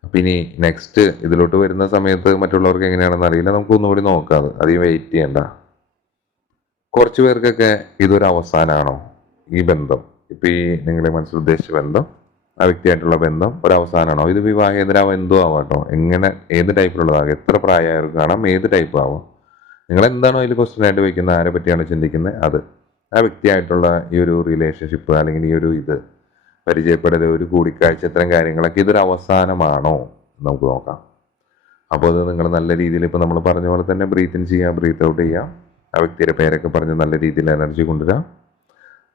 അപ്പം ഇനി നെക്സ്റ്റ് ഇതിലോട്ട് വരുന്ന സമയത്ത് മറ്റുള്ളവർക്ക് എങ്ങനെയാണെന്ന് അറിയില്ല. നമുക്ക് ഒന്നുകൂടി നോക്കാം. അധികം വെയിറ്റ് ചെയ്യണ്ട. കുറച്ച് പേർക്കൊക്കെ ഇതൊരു അവസാനമാണോ ഈ ബന്ധം, ഇപ്പം ഈ നിങ്ങളുടെ മനസ്സിൽ ഉദ്ദേശിച്ച ബന്ധം ആ വ്യക്തിയായിട്ടുള്ള ബന്ധം ഒരു അവസാനമാണോ? ഇത് വിവാഹേതര എന്തോ ആവാട്ടോ, എങ്ങനെ ഏത് ടൈപ്പിലുള്ളതാകാം, എത്ര പ്രായമായവർക്ക് കാണാം, ഏത് ടൈപ്പ് ആവാം. നിങ്ങൾ എന്താണോ അതിൽ ക്വസ്റ്റ്യൻ ആയിട്ട് വയ്ക്കുന്നത്, ആരെ പറ്റിയാണ് ചിന്തിക്കുന്നത്, അത് ആ വ്യക്തിയായിട്ടുള്ള ഈ ഒരു റിലേഷൻഷിപ്പ് അല്ലെങ്കിൽ ഈ ഒരു ഇത് പരിചയപ്പെടൽ, ഒരു കൂടിക്കാഴ്ച, ഇത്തരം കാര്യങ്ങളൊക്കെ ഇതൊരു അവസാനമാണോ നമുക്ക് നോക്കാം. അപ്പോൾ അത് നിങ്ങൾ നല്ല രീതിയിൽ ഇപ്പോൾ നമ്മൾ പറഞ്ഞ പോലെ തന്നെ ബ്രീത്ത് ഇൻ ചെയ്യുക, ബ്രീത്ത് ഔട്ട് ചെയ്യുക, ആ വ്യക്തിയുടെ പേരൊക്കെ പറഞ്ഞ് നല്ല രീതിയിൽ എനർജി കൊണ്ടുവരിക,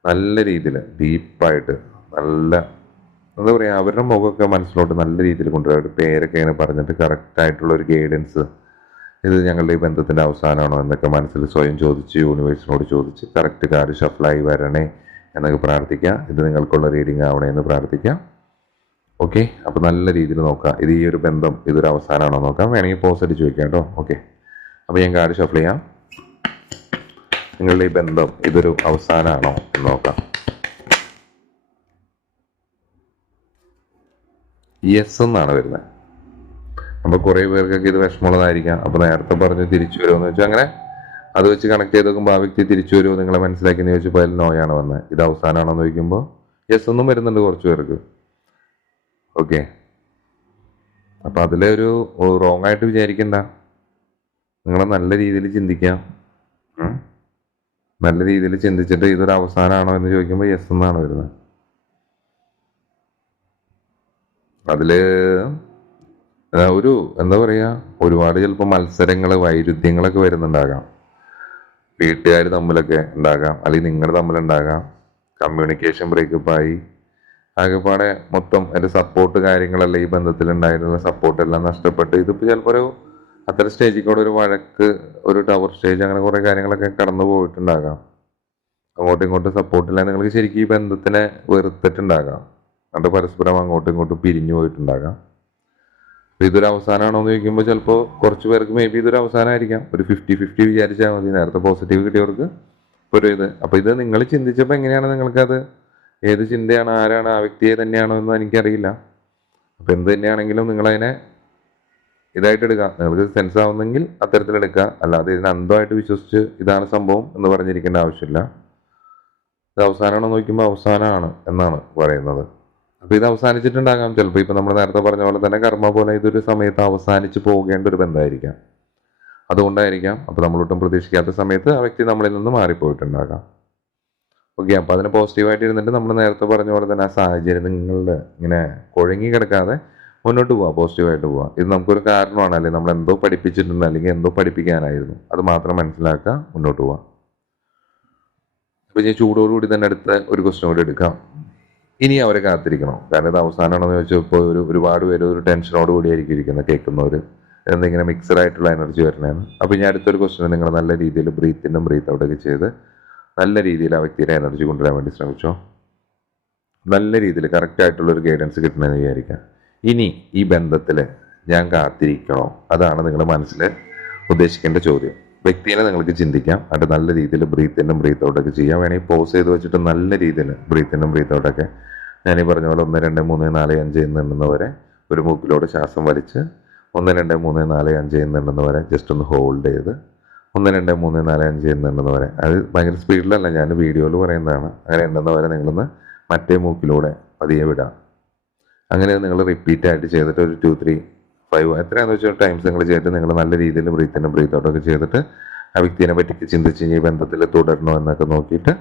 നല്ല രീതിയിൽ ഡീപ്പായിട്ട് നല്ല എന്താ പറയുക അവരുടെ മുഖമൊക്കെ മനസ്സിലോട്ട് നല്ല രീതിയിൽ കൊണ്ടുവരിക, അവരുടെ പേരൊക്കെ ഇങ്ങനെ പറഞ്ഞിട്ട് കറക്റ്റായിട്ടുള്ള ഒരു ഗൈഡൻസ്, ഇത് ഞങ്ങളുടെ ഈ ബന്ധത്തിൻ്റെ അവസാനമാണോ എന്നൊക്കെ മനസ്സിൽ സ്വയം ചോദിച്ച് യൂണിവേഴ്സിനോട് ചോദിച്ച് കറക്റ്റ് കാർഡ് ഷഫിളായി വരണേ എന്നൊക്കെ പ്രാർത്ഥിക്കുക. ഇത് നിങ്ങൾക്കുള്ള റീഡിംഗ് ആവണേ എന്ന് പ്രാർത്ഥിക്കാം. ഓക്കെ, അപ്പോൾ നല്ല രീതിയിൽ നോക്കാം, ഇത് ഈ ഒരു ബന്ധം ഇതൊരു അവസാനമാണോ നോക്കാം. വേണമെങ്കിൽ പോസ് അടിച്ച് വയ്ക്കാം കേട്ടോ. ഓക്കെ, അപ്പോൾ ഞാൻ കാർഡ് ഷഫിൾ ചെയ്യാം. നിങ്ങളുടെ ഈ ബന്ധം ഇതൊരു അവസാനമാണോ എന്ന് നോക്കാം. യെസ് എന്നാണ് വരുന്നത്. അപ്പോൾ കുറേ പേർക്കൊക്കെ ഇത് വിഷമമുള്ളതായിരിക്കാം. അപ്പോൾ നേരത്തെ പറഞ്ഞ് തിരിച്ചു വരുമെന്ന് വെച്ചാൽ അങ്ങനെ അത് വെച്ച് കണക്ട് ചെയ്ത് നോക്കുമ്പോൾ ആ വ്യക്തി തിരിച്ചു വരുമോ നിങ്ങളെ മനസ്സിലാക്കിയെന്ന് ചോദിച്ചപ്പോൾ അതിൽ നോയാണ് വന്നത്. ഇത് അവസാനമാണോ എന്ന് ചോദിക്കുമ്പോൾ യെസ് ഒന്നും വരുന്നുണ്ട് കുറച്ച് പേർക്ക്. ഓക്കെ, അപ്പം അതിലൊരു റോങ് ആയിട്ട് വിചാരിക്കണ്ട, നിങ്ങൾ നല്ല രീതിയിൽ ചിന്തിക്കാം. നല്ല രീതിയിൽ ചിന്തിച്ചിട്ട് ഇതൊരു അവസാനമാണോ എന്ന് ചോദിക്കുമ്പോൾ യെസ് എന്നാണ് വരുന്നത്. അതില് ഒരു എന്താ പറയുക, ഒരുപാട് ചിലപ്പോൾ മത്സരങ്ങൾ വൈരുദ്ധ്യങ്ങളൊക്കെ വരുന്നുണ്ടാകാം, വീട്ടുകാർ തമ്മിലൊക്കെ ഉണ്ടാകാം, അല്ലെങ്കിൽ നിങ്ങൾ തമ്മിലുണ്ടാകാം, കമ്മ്യൂണിക്കേഷൻ ബ്രേക്കപ്പായി ആകെപ്പാടെ മൊത്തം എൻ്റെ സപ്പോർട്ട് കാര്യങ്ങളല്ല ഈ ബന്ധത്തിലുണ്ടായിരുന്ന സപ്പോർട്ടെല്ലാം നഷ്ടപ്പെട്ട് ഇതിപ്പോൾ ചിലപ്പോൾ ഒരു അത്തരം സ്റ്റേജിൽ കൂടെ ഒരു വഴക്ക്, ഒരു ടവർ സ്റ്റേജ്, അങ്ങനെ കുറേ കാര്യങ്ങളൊക്കെ കടന്നു പോയിട്ടുണ്ടാകാം. അങ്ങോട്ടും ഇങ്ങോട്ടും സപ്പോർട്ടില്ല, നിങ്ങൾക്ക് ശരിക്കും ഈ ബന്ധത്തിനെ വെറുത്തിട്ടുണ്ടാകാം, അത് പരസ്പരം അങ്ങോട്ടും ഇങ്ങോട്ടും പിരിഞ്ഞു പോയിട്ടുണ്ടാകാം. അപ്പോൾ ഇതൊരു അവസാനമാണോ എന്ന് ചോദിക്കുമ്പോൾ ചിലപ്പോൾ കുറച്ച് പേർക്ക് മേ ബി ഇതൊരു അവസാനമായിരിക്കാം. ഒരു 50-50 വിചാരിച്ചാൽ മതി. നേരത്തെ പോസിറ്റീവ് കിട്ടിയവർക്ക് ഒരു ഇത്. അപ്പോൾ ഇത് നിങ്ങൾ ചിന്തിച്ചപ്പോൾ എങ്ങനെയാണ് നിങ്ങൾക്കത് ഏത് ചിന്തയാണ്, ആരാണ്, ആ വ്യക്തിയെ തന്നെയാണോ എന്ന് എനിക്കറിയില്ല. അപ്പോൾ എന്ത് തന്നെയാണെങ്കിലും നിങ്ങളതിനെ ഇതായിട്ട് എടുക്കുക, നിങ്ങൾക്ക് സെൻസ് ആവുന്നെങ്കിൽ അത്തരത്തിലെടുക്കുക. അല്ലാതെ ഇതിന് അന്ധമായിട്ട് വിശ്വസിച്ച് ഇതാണ് സംഭവം എന്ന് പറഞ്ഞിരിക്കേണ്ട ആവശ്യമില്ല. ഇത് അവസാനമാണോ നോക്കുമ്പോൾ അവസാനമാണ് എന്നാണ് പറയുന്നത്. അപ്പോൾ ഇത് അവസാനിച്ചിട്ടുണ്ടാകാം ചിലപ്പോൾ. ഇപ്പം നമ്മൾ നേരത്തെ പറഞ്ഞ പോലെ തന്നെ കർമ്മ പോലെ ഇതൊരു സമയത്ത് അവസാനിച്ച് പോകേണ്ട ഒരു ബന്ധമായിരിക്കാം, അതുകൊണ്ടായിരിക്കാം. അപ്പോൾ നമ്മളൊട്ടും പ്രതീക്ഷിക്കാത്ത സമയത്ത് ആ വ്യക്തി നമ്മളിൽ നിന്ന് മാറിപ്പോയിട്ടുണ്ടാകാം. ഓക്കെ, അപ്പോൾ അതിന് പോസിറ്റീവായിട്ട് ഇരുന്നിട്ട് നമ്മൾ നേരത്തെ പറഞ്ഞ പോലെ തന്നെ ആ സാഹചര്യം നിങ്ങളുടെ ഇങ്ങനെ കുഴങ്ങി കിടക്കാതെ മുന്നോട്ട് പോവാം, പോസിറ്റീവായിട്ട് പോവാം. ഇത് നമുക്കൊരു കാരണമാണ്, അല്ലെങ്കിൽ നമ്മൾ എന്തോ പഠിപ്പിച്ചിട്ടുണ്ട്, അല്ലെങ്കിൽ എന്തോ പഠിപ്പിക്കാനായിരുന്നു, അത് മാത്രം മനസ്സിലാക്കുക, മുന്നോട്ട് പോവാം. അപ്പോൾ ഞാൻ ചൂടോടുകൂടി തന്നെ അടുത്ത ഒരു ക്വസ്റ്റ്യൻ കൂടി എടുക്കാം. ഇനി അവരെ കാത്തിരിക്കണോ? കാരണം ഇത് അവസാനമാണെന്ന് ചോദിച്ചപ്പോൾ ഒരുപാട് പേര് ഒരു ടെൻഷനോട് കൂടിയായിരിക്കും ഇരിക്കുന്നത് കേൾക്കുന്നവർ, എന്തെങ്കിലും മിക്സഡ് ആയിട്ടുള്ള എനർജി വരണേന്ന്. അപ്പോൾ ഞാൻ അടുത്തൊരു ക്വസ്റ്റ്യൻ നിങ്ങൾ നല്ല രീതിയിൽ ബ്രീത്ത് ഇന്നും ബ്രീത്ത് ഔട്ടൊക്കെ ചെയ്ത് നല്ല രീതിയിൽ ആ വ്യക്തിയുടെ എനർജി കൊണ്ടുവരാൻ വേണ്ടി ശ്രമിച്ചോ. നല്ല രീതിയിൽ കറക്റ്റായിട്ടുള്ളൊരു ഗൈഡൻസ് കിട്ടണമെന്ന് വിചാരിക്കാം. ഇനി ഈ ബന്ധത്തിൽ ഞാൻ കാത്തിരിക്കണോ? അതാണ് നിങ്ങൾ മനസ്സിൽ ഉദ്ദേശിക്കേണ്ട ചോദ്യം. വ്യക്തിയെ നിങ്ങൾക്ക് ചിന്തിക്കാം, അത് നല്ല രീതിയിൽ ബ്രീത്ത് ഇന്നും ബ്രീത്ത് ഔട്ടൊക്കെ ചെയ്യാം. വേണമെങ്കിൽ പോസ് ചെയ്ത് വെച്ചിട്ട് നല്ല രീതിയിൽ ബ്രീത്ത് ഇന്നും ബ്രീത്ത് ഔട്ടൊക്കെ ഞാനീ പറഞ്ഞ പോലെ 1 2 3 4 5 എന്നുവരെ ഒരു മൂക്കിലൂടെ ശ്വാസം വലിച്ച് 1 2 3 4 5 എന്നുവരെ ജസ്റ്റ് ഒന്ന് ഹോൾഡ് ചെയ്ത് 1 2 3 4 5 എന്നുവരെ, അത് ഭയങ്കര സ്പീഡിലല്ല, ഞാൻ വീഡിയോയിൽ പറയുന്നതാണ്. അങ്ങനെ എണ്ണുന്നവരെ നിങ്ങളൊന്ന് മറ്റേ മൂക്കിലൂടെ പതിയെ വിടാം. അങ്ങനെ നിങ്ങൾ റിപ്പീറ്റ് ആയിട്ട് ചെയ്തിട്ട് ഒരു 2 3 5 എത്രയാണെന്ന് വെച്ചാൽ ടൈംസ് നിങ്ങൾ ചെയ്തിട്ട് നിങ്ങൾ നല്ല രീതിയിൽ ബ്രീത്തിനും ബ്രീത്ത് ഔട്ടൊക്കെ ചെയ്തിട്ട് ആ വ്യക്തിനെ പറ്റി ചിന്തിച്ച് ഈ ബന്ധത്തിൽ തുടരണോ എന്നൊക്കെ നോക്കിയിട്ട്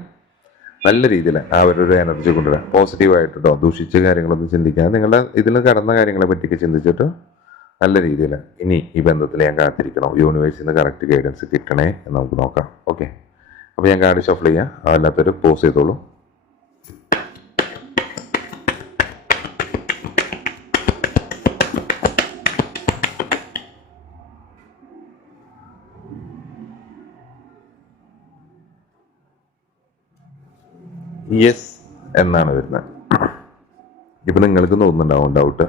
നല്ല രീതിയിൽ അവരൊരു എനർജി കൊണ്ടുവരാം. പോസിറ്റീവായിട്ടോ ദൂഷിച്ച കാര്യങ്ങളൊന്നും ചിന്തിക്കാതെ നിങ്ങളുടെ ഇതിൽ കടന്ന കാര്യങ്ങളെ പറ്റിയൊക്കെ ചിന്തിച്ചിട്ട് നല്ല രീതിയിൽ ഇനി ഈ ബന്ധത്തിൽ ഞാൻ കാത്തിരിക്കണോ, യൂണിവേഴ്സിൽ നിന്ന് കറക്റ്റ് ഗൈഡൻസ് കിട്ടണേ എന്ന് നമുക്ക് നോക്കാം. ഓക്കെ, അപ്പോൾ ഞാൻ കാർഡ് ഷഫിൾ ചെയ്യാം, അല്ലാത്തൊരു പോസ് ചെയ്തോളൂ. യെസ് എന്നാണ് വരുന്നത്. ഇപ്പം നിങ്ങൾക്ക് തോന്നുന്നുണ്ടാവും ഡൗട്ട്,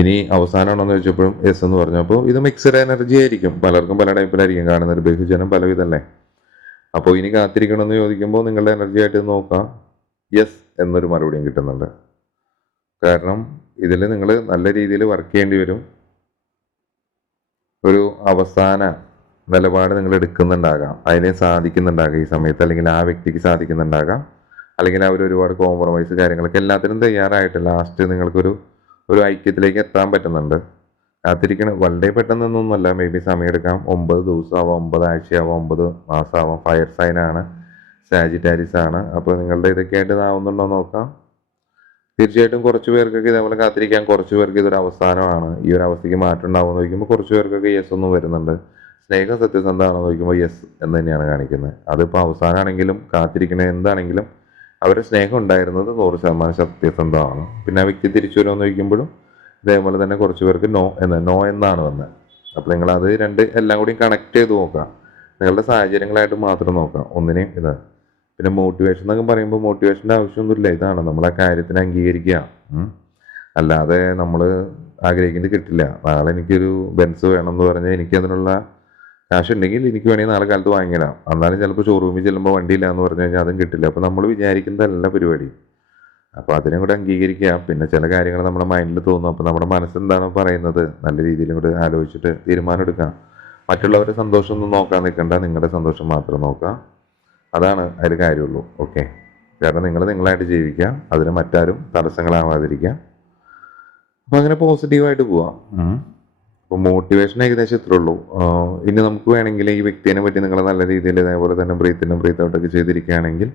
ഇനി അവസാനമാണെന്ന് ചോദിച്ചപ്പോഴും യെസ് എന്ന് പറഞ്ഞപ്പോൾ ഇത് മിക്സഡ് എനർജി ആയിരിക്കും, പലർക്കും പല ടൈപ്പിലായിരിക്കും കാണുന്നത്, ബഹുജനം പലവിധമല്ലേ. അപ്പോൾ ഇനി കാത്തിരിക്കണമെന്ന് ചോദിക്കുമ്പോൾ നിങ്ങളുടെ എനർജി ആയിട്ട് നോക്കാം, യെസ് എന്നൊരു മറുപടിയും കിട്ടുന്നുണ്ട്. കാരണം ഇതിൽ നിങ്ങൾ നല്ല രീതിയിൽ വർക്ക് ചെയ്യേണ്ടി വരും. ഒരു അവസാന നിലപാട് നിങ്ങൾ എടുക്കുന്നുണ്ടാകാം, അതിനെ സാധിക്കുന്നുണ്ടാകാം ഈ സമയത്ത്, അല്ലെങ്കിൽ ആ വ്യക്തിക്ക് സാധിക്കുന്നുണ്ടാകാം, അല്ലെങ്കിൽ അവർ ഒരുപാട് കോംപ്രമൈസ് കാര്യങ്ങളൊക്കെ എല്ലാത്തിനും തയ്യാറായിട്ട് ലാസ്റ്റ് ഒരു ഐക്യത്തിലേക്ക് എത്താൻ പറ്റുന്നുണ്ട്. കാത്തിരിക്കണം. വളരെ പെട്ടെന്നൊന്നുമല്ല. മേ ബി സമയമെടുക്കാം. 9 ദിവസമാവാം, 9 ആഴ്ചയാവാം, 9 മാസമാവാം. ഫയർ സൈൻ ആണ്, സാജിറ്റാരിസ് ആണ്. അപ്പോൾ നിങ്ങളുടെ ഇതൊക്കെ ആയിട്ട് ഇതാവുന്നുണ്ടോ നോക്കാം. തീർച്ചയായിട്ടും കുറച്ച് പേർക്കൊക്കെ ഇതേപോലെ കാത്തിരിക്കാം. കുറച്ച് പേർക്ക് ഇതൊരു അവസാനമാണ്. ഈ ഒരു അവസ്ഥയ്ക്ക് മാറ്റം ഉണ്ടാവുമെന്ന് നോക്കുമ്പോൾ കുറച്ച് പേർക്കൊക്കെ യെസ് ഒന്നും വരുന്നുണ്ട്. സ്നേഹം സത്യസന്ധമാണെന്ന് നോക്കുമ്പോൾ യെസ് എന്ന് തന്നെയാണ് കാണിക്കുന്നത്. അതിപ്പോൾ അവസാനമാണെങ്കിലും കാത്തിരിക്കണ എന്താണെങ്കിലും അവരുടെ സ്നേഹം ഉണ്ടായിരുന്നത് 100% സത്യസന്ധമാണ്. പിന്നെ ആ വ്യക്തി തിരിച്ചു വരുമെന്ന് ചോദിക്കുമ്പോഴും ഇതേപോലെ തന്നെ കുറച്ച് പേർക്ക് നോ എന്നാണ് വന്നത്. അപ്പോൾ നിങ്ങളത് എല്ലാം കൂടി കണക്ട് ചെയ്ത് നോക്കാം. നിങ്ങളുടെ സാഹചര്യങ്ങളായിട്ട് മാത്രം നോക്കാം. ഒന്നിനെയും ഇത് പിന്നെ മോട്ടിവേഷൻ എന്നൊക്കെ പറയുമ്പോൾ മോട്ടിവേഷൻ്റെ ആവശ്യമൊന്നുമില്ല. ഇതാണ് നമ്മൾ ആ കാര്യത്തിന് അംഗീകരിക്കുക. അല്ലാതെ നമ്മൾ ആഗ്രഹിക്കുന്നത് കിട്ടില്ല. നാളെ എനിക്കൊരു ബെൻസ് വേണം എന്ന് പറഞ്ഞാൽ എനിക്കതിനുള്ള കാശ് ഉണ്ടെങ്കിൽ എനിക്ക് വേണമെങ്കിൽ നാളെ കാലത്ത് വാങ്ങിടാം. എന്നാലും ചിലപ്പോൾ ഷോറൂമിൽ ചെല്ലുമ്പോൾ വണ്ടിയില്ല എന്ന് പറഞ്ഞു കഴിഞ്ഞാൽ അതും കിട്ടില്ല. അപ്പോൾ നമ്മൾ വിചാരിക്കുന്നതല്ല പരിപാടി. അപ്പോൾ അതിനെ കൂടെ അംഗീകരിക്കുക. പിന്നെ ചില കാര്യങ്ങൾ നമ്മുടെ മൈൻഡിൽ തോന്നും. അപ്പോൾ നമ്മുടെ മനസ്സെന്താണോ പറയുന്നത് നല്ല രീതിയിൽ കൂടെ ആലോചിച്ചിട്ട് തീരുമാനം എടുക്കാം. മറ്റുള്ളവരുടെ സന്തോഷമൊന്നും നോക്കാൻ നിൽക്കണ്ട. നിങ്ങളുടെ സന്തോഷം മാത്രം നോക്കുക. അതാണ് അതിൽ കാര്യമുള്ളൂ. ഓക്കെ. കാരണം നിങ്ങളായിട്ട് ജീവിക്കുക. അതിന് മറ്റാരും തടസ്സങ്ങളാവാതിരിക്കുക. അപ്പോൾ അങ്ങനെ പോസിറ്റീവായിട്ട് പോവാം. അപ്പോൾ മോട്ടിവേഷൻ ഏകദേശം ഇത്രേ ഉള്ളൂ. ഇനി നമുക്ക് വേണമെങ്കിൽ ഈ വ്യക്തിയെ പറ്റി നിങ്ങൾ നല്ല രീതിയിൽ ഇതേപോലെ തന്നെ ബ്രീത്ത് ഔട്ടൊക്കെ ചെയ്തിരിക്കുകയാണെങ്കിൽ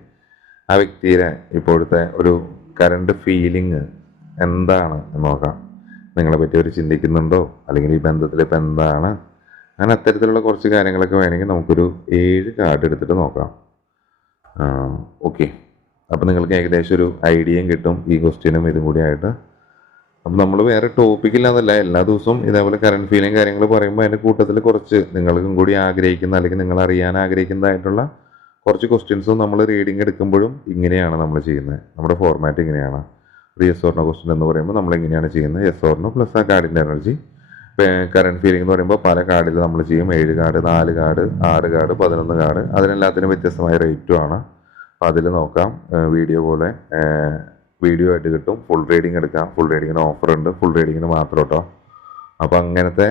ആ വ്യക്തിയുടെ ഇപ്പോഴത്തെ ഒരു കറണ്ട് ഫീലിംഗ് എന്താണ് എന്ന് നോക്കാം. നിങ്ങളെ പറ്റി അവർ ചിന്തിക്കുന്നുണ്ടോ, അല്ലെങ്കിൽ ഈ ബന്ധത്തിൽ ഇപ്പം എന്താണ്, അങ്ങനെ അത്തരത്തിലുള്ള കുറച്ച് കാര്യങ്ങളൊക്കെ വേണമെങ്കിൽ നമുക്കൊരു 7 കാർഡ് എടുത്തിട്ട് നോക്കാം. ഓക്കെ. അപ്പോൾ നിങ്ങൾക്ക് ഏകദേശം ഒരു ഐഡിയയും കിട്ടും ഈ ക്വസ്റ്റ്യനും ഇതും കൂടി ആയിട്ട്. അപ്പം നമ്മൾ വേറെ ടോപ്പിക്കില്ലാന്നല്ല, എല്ലാ ദിവസവും ഇതേപോലെ കറണ്ട് ഫീലിംഗ് കാര്യങ്ങൾ പറയുമ്പോൾ അതിൻ്റെ കൂട്ടത്തിൽ കുറച്ച് നിങ്ങൾക്കും കൂടി ആഗ്രഹിക്കുന്ന അല്ലെങ്കിൽ നിങ്ങൾ അറിയാൻ ആഗ്രഹിക്കുന്നതായിട്ടുള്ള കുറച്ച് ക്വസ്റ്റ്യൻസും നമ്മൾ റീഡിങ് എടുക്കുമ്പോഴും ഇങ്ങനെയാണ് നമ്മൾ ചെയ്യുന്നത്. നമ്മുടെ ഫോർമാറ്റ് ഇങ്ങനെയാണ്. ഒരു യെസ് ഓർ നോ ക്വസ്റ്റ്യൻ എന്ന് പറയുമ്പോൾ നമ്മൾ എങ്ങനെയാണ് ചെയ്യുന്നത്? യെസ് ഓർ നോ പ്ലസ് ആ കാർഡിൻ്റെ എനർജി. കറണ്ട് ഫീലിംഗ് എന്ന് പറയുമ്പോൾ പല കാർഡിൽ നമ്മൾ ചെയ്യും. 7 കാർഡ്, 4 കാർഡ്, 6 കാർഡ്, 11 കാർഡ്. അതിനെല്ലാത്തിനും വ്യത്യസ്തമായ റേറ്റുമാണ്. അപ്പോൾ അതിൽ നോക്കാം. വീഡിയോ ആയിട്ട് കിട്ടും. ഫുൾ റീഡിങ് എടുക്കാം. ഫുൾ റീഡിങ്ങിന് ഓഫറുണ്ട്. ഫുൾ റീഡിങ്ങിന് മാത്രം കേട്ടോ. അപ്പോൾ അങ്ങനത്തെ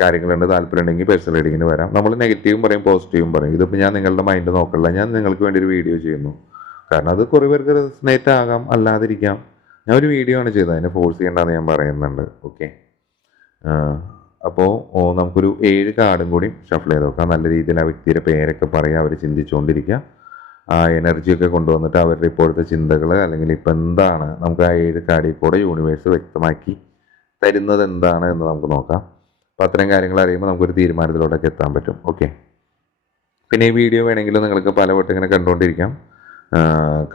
കാര്യങ്ങളുണ്ട്. താല്പര്യം ഉണ്ടെങ്കിൽ പേഴ്സണൽ റീഡിങ്ങിന് വരാം. നമ്മൾ നെഗറ്റീവും പറയും, പോസിറ്റീവും പറയും. ഇതിപ്പോൾ ഞാൻ നിങ്ങളുടെ മൈൻഡ് നോക്കല്ല. ഞാൻ നിങ്ങൾക്ക് വേണ്ടി ഒരു വീഡിയോ ചെയ്യുന്നു. കാരണം അത് കുറേ പേർക്ക് റെസനേറ്റ് ആകാം, അല്ലാതിരിക്കാം. ഞാൻ ഒരു വീഡിയോ ആണ് ചെയ്തത്. അതിനെ ഫോഴ്സ് ചെയ്യേണ്ടതെന്ന് ഞാൻ പറയുന്നുണ്ട്. ഓക്കെ. അപ്പോൾ നമുക്കൊരു 7 കാർഡും കൂടി ഷഫിൾ ചെയ്ത് നോക്കാം. നല്ല രീതിയിൽ ആ വ്യക്തിയുടെ പേരൊക്കെ പറയുക. അവർ ചിന്തിച്ചുകൊണ്ടിരിക്കുക. ആ എനർജിയൊക്കെ കൊണ്ടുവന്നിട്ട് അവരുടെ ഇപ്പോഴത്തെ ചിന്തകൾ അല്ലെങ്കിൽ ഇപ്പം എന്താണ് നമുക്ക് ആ 7 കാർഡിൽ കൂടെ യൂണിവേഴ്സ് വ്യക്തമാക്കി തരുന്നത് എന്താണ് എന്ന് നമുക്ക് നോക്കാം. അപ്പോൾ അത്തരം കാര്യങ്ങൾ അറിയുമ്പോൾ നമുക്കൊരു തീരുമാനത്തിലോട്ടൊക്കെ എത്താൻ പറ്റും. ഓക്കെ. പിന്നെ ഈ വീഡിയോ വേണമെങ്കിൽ നിങ്ങൾക്ക് പലവട്ടം ഇങ്ങനെ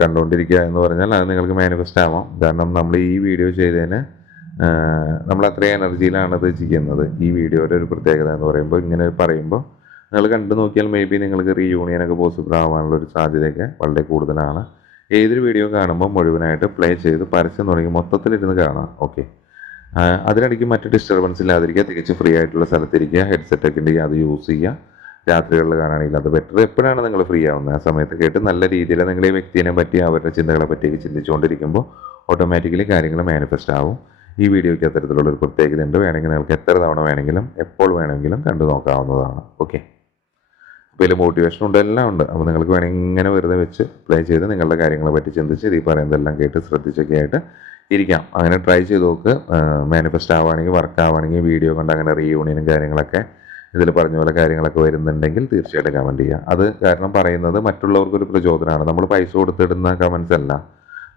കണ്ടുകൊണ്ടിരിക്കുക എന്ന് പറഞ്ഞാൽ അത് നിങ്ങൾക്ക് മാനിഫെസ്റ്റ് ആവാം. കാരണം നമ്മൾ ഈ വീഡിയോ ചെയ്തതിന് നമ്മൾ അത്രയും എനർജിയിലാണ് അത് ചെയ്യുന്നത്. ഈ വീഡിയോയുടെ ഒരു പ്രത്യേകത എന്ന് പറയുമ്പോൾ ഇങ്ങനെ പറയുമ്പോൾ നിങ്ങൾ കണ്ടു നോക്കിയാൽ മേ ബി നിങ്ങൾക്ക് റീയൂണിയനൊക്കെ പോസിബിൾ ആവാനുള്ള ഒരു സാധ്യതയൊക്കെ വളരെ കൂടുതലാണ്. ഏതൊരു വീഡിയോ കാണുമ്പോൾ മുഴുവനായിട്ട് പ്ലേ ചെയ്ത് പരസ്യം തുടങ്ങി മൊത്തത്തിലിരുന്ന് കാണാം. ഓക്കെ. അതിനിടയ്ക്ക് മറ്റ് ഡിസ്റ്റർബൻസ് ഇല്ലാതിരിക്കുക. തികച്ച് ഫ്രീ ആയിട്ടുള്ള സ്ഥലത്തിരിക്കുക. ഹെഡ്സെറ്റൊക്കെ ഉണ്ടെങ്കിൽ അത് യൂസ് ചെയ്യുക. രാത്രികളിൽ കാണുകയാണെങ്കിൽ അത് ബെറ്റർ. എപ്പോഴാണ് നിങ്ങൾ ഫ്രീ ആവുന്നത് ആ സമയത്ത് കേട്ട് നല്ല രീതിയിൽ നിങ്ങൾ ഈ വ്യക്തിയെ പറ്റി അവരുടെ ചിന്തകളെ പറ്റിയൊക്കെ ചിന്തിച്ചുകൊണ്ടിരിക്കുമ്പോൾ ഓട്ടോമാറ്റിക്കലി കാര്യങ്ങൾ മാനിഫെസ്റ്റ് ആവും. ഈ വീഡിയോയ്ക്ക് അത്തരത്തിലുള്ളൊരു പ്രത്യേകതയുണ്ട്. വേണമെങ്കിൽ നിങ്ങൾക്ക് എത്ര തവണ വേണമെങ്കിലും എപ്പോൾ വേണമെങ്കിലും കണ്ടു നോക്കാവുന്നതാണ്. ഓക്കെ. അപ്പോൾ ഇതിൽ മോട്ടിവേഷൻ ഉണ്ട്, എല്ലാം ഉണ്ട്. അപ്പോൾ നിങ്ങൾക്ക് വേണമെങ്കിൽ ഇങ്ങനെ വെറുതെ വെച്ച് പ്ലേ ചെയ്ത് നിങ്ങളുടെ കാര്യങ്ങളെ പറ്റി ചിന്തിച്ച് ഈ പറയുന്നതെല്ലാം കേട്ട് ശ്രദ്ധിച്ചൊക്കെ ആയിട്ട് ഇരിക്കാം. അങ്ങനെ ട്രൈ ചെയ്ത് നോക്ക്. മാനിഫെസ്റ്റ് ആവുകയാണെങ്കിൽ, വർക്ക് ആവുകയാണെങ്കിൽ, വീഡിയോ കണ്ട് അങ്ങനെ റീയൂണിയനും കാര്യങ്ങളൊക്കെ ഇതിൽ പറഞ്ഞ പോലെ കാര്യങ്ങളൊക്കെ വരുന്നുണ്ടെങ്കിൽ തീർച്ചയായിട്ടും കമൻറ്റ് ചെയ്യുക. അത് കാരണം പറയുന്നത് മറ്റുള്ളവർക്കൊരു പ്രചോദനമാണ്. നമ്മൾ പൈസ കൊടുത്തിടുന്ന കമൻസ് അല്ല.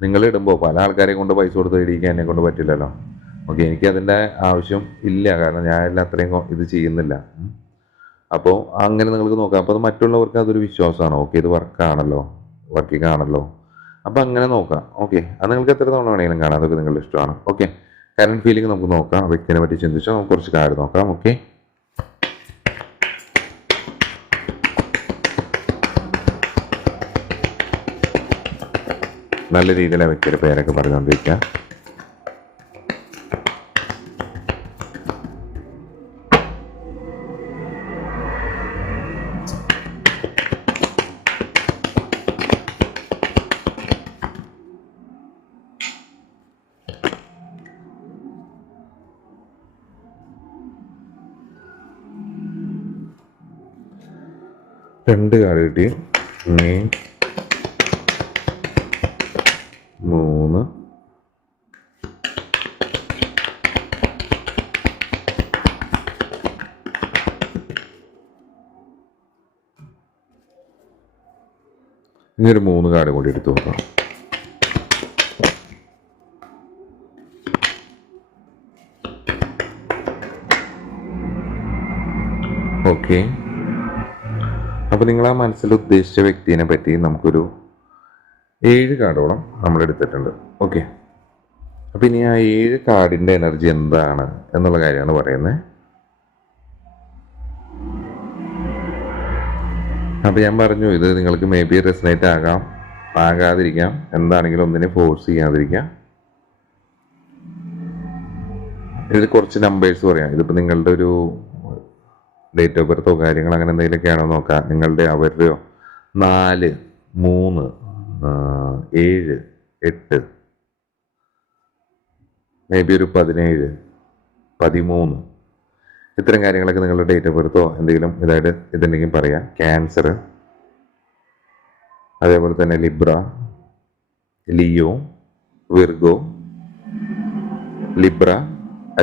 നിങ്ങളിടുമ്പോൾ പല ആൾക്കാരെ കൊണ്ട് പൈസ കൊടുത്ത് ഇടിക്കാൻ എന്നെ കൊണ്ട് പറ്റില്ലല്ലോ. ഓക്കെ. എനിക്കതിൻ്റെ ആവശ്യം ഇല്ല. കാരണം ഞാൻ അത്രയും ഇത് ചെയ്യുന്നില്ല. അപ്പോൾ അങ്ങനെ നിങ്ങൾക്ക് നോക്കാം. അപ്പോൾ അത് മറ്റുള്ളവർക്ക് അതൊരു വിശ്വാസമാണ്. ഓക്കെ, ഇത് വർക്കിംഗ് ആണല്ലോ. അപ്പോൾ അങ്ങനെ നോക്കാം. ഓക്കെ. അത് നിങ്ങൾക്ക് എത്ര തവണ വേണമെങ്കിലും കാണാം. അതൊക്കെ നിങ്ങളുടെ ഇഷ്ടമാണ്. ഓക്കെ. കറണ്ട് ഫീലിംഗ് നമുക്ക് നോക്കാം. വ്യക്തിനെ പറ്റി ചിന്തിച്ചാൽ നമുക്ക് കുറച്ച് കാര്യം നോക്കാം. ഓക്കെ. നല്ല രീതിയിൽ ആ വ്യക്തിയുടെ പേരൊക്കെ പറഞ്ഞുകൊണ്ടിരിക്കുക. രണ്ട് കാർഡ് കിട്ടി. ഇനി ഒരു 3 കാർഡ് കൂടി എടുത്ത് നോക്കാം. ഓക്കെ, അപ്പോൾ നിങ്ങൾ ആ മനസ്സിൽ ഉദ്ദേശിച്ച വ്യക്തിയെ പറ്റി നമുക്കൊരു 7 കാർഡോളം നമ്മൾ എടുത്തിട്ടുണ്ട്. ഓക്കെ, അപ്പം ഇനി ആ 7 കാർഡിൻ്റെ എനർജി എന്താണ് എന്നുള്ള കാര്യമാണ് പറയുന്നത്. അപ്പം ഞാൻ പറഞ്ഞു, ഇത് നിങ്ങൾക്ക് മേ ബി റെസനേറ്റ് ആകാം, ആകാതിരിക്കാം. എന്താണെങ്കിലും ഒന്നിനെ ഫോഴ്സ് ചെയ്യാതിരിക്കാം. ഇതിൽ കുറച്ച് നമ്പേഴ്സ് പറയാം. ഇതിപ്പോൾ നിങ്ങളുടെ ഒരു ഡേറ്റ് ഓഫ് ബർത്തോ കാര്യങ്ങൾ അങ്ങനെ എന്തെങ്കിലുമൊക്കെ ആണോ നോക്കാം. നിങ്ങളുടെ അവരുടെയോ 4, 3, 7, 8, മേ ബി ഒരു 17, 13, ഇത്തരം കാര്യങ്ങളൊക്കെ നിങ്ങളുടെ ഡേറ്റ് ഓഫ് ബർത്തോ എന്തെങ്കിലും ഇതായിട്ട് ഇതുണ്ടെങ്കിൽ പറയാം. ക്യാൻസർ, അതേപോലെ തന്നെ Libra, Leo, Virgo, Libra,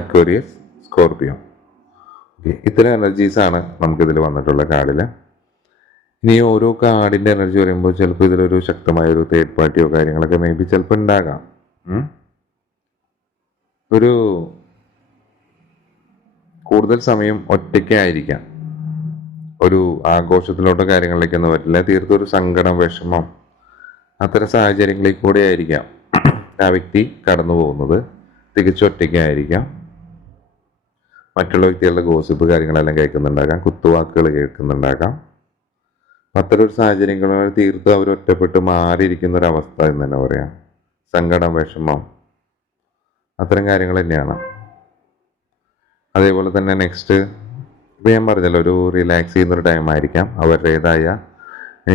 Aquarius, Scorpio. ഇത്തരം എനർജീസാണ് നമുക്കിതിൽ വന്നിട്ടുള്ള കാർഡിൽ. ഇനി ഓരോ കാർഡിൻ്റെ എനർജി പറയുമ്പോൾ ചിലപ്പോൾ ഇതിലൊരു ശക്തമായ ഒരു തേർഡ് പാർട്ടിയോ കാര്യങ്ങളൊക്കെ മേ ബി ചിലപ്പോൾ ഉണ്ടാകാം. ഒരു കൂടുതൽ സമയം ഒറ്റയ്ക്കായിരിക്കാം. ഒരു ആഘോഷത്തിലോട്ടോ കാര്യങ്ങളിലേക്കൊന്നും പറ്റില്ല. തീർത്തൊരു സങ്കടം, വിഷമം, അത്തരം സാഹചര്യങ്ങളിൽ കൂടെ ആയിരിക്കാം ആ വ്യക്തി കടന്നു പോകുന്നത്. തികച്ചും ഒറ്റയ്ക്കായിരിക്കാം. മറ്റുള്ള വ്യക്തികളുടെ ഗോസിപ്പ് കാര്യങ്ങളെല്ലാം കേൾക്കുന്നുണ്ടാകാം, കുത്തുവാക്കുകൾ കേൾക്കുന്നുണ്ടാകാം. അത്തരം ഒരു സാഹചര്യങ്ങളിൽ തീർത്തും അവർ ഒറ്റപ്പെട്ട് മാറിയിരിക്കുന്ന ഒരു അവസ്ഥ എന്ന് തന്നെ പറയാം. സങ്കടം, വിഷമം, അത്തരം കാര്യങ്ങൾ തന്നെയാണ്. അതേപോലെ തന്നെ നെക്സ്റ്റ്, ഇപ്പം ഞാൻ പറഞ്ഞല്ലോ, ഒരു റിലാക്സ് ചെയ്യുന്നൊരു ടൈം ആയിരിക്കാം. അവരുടേതായ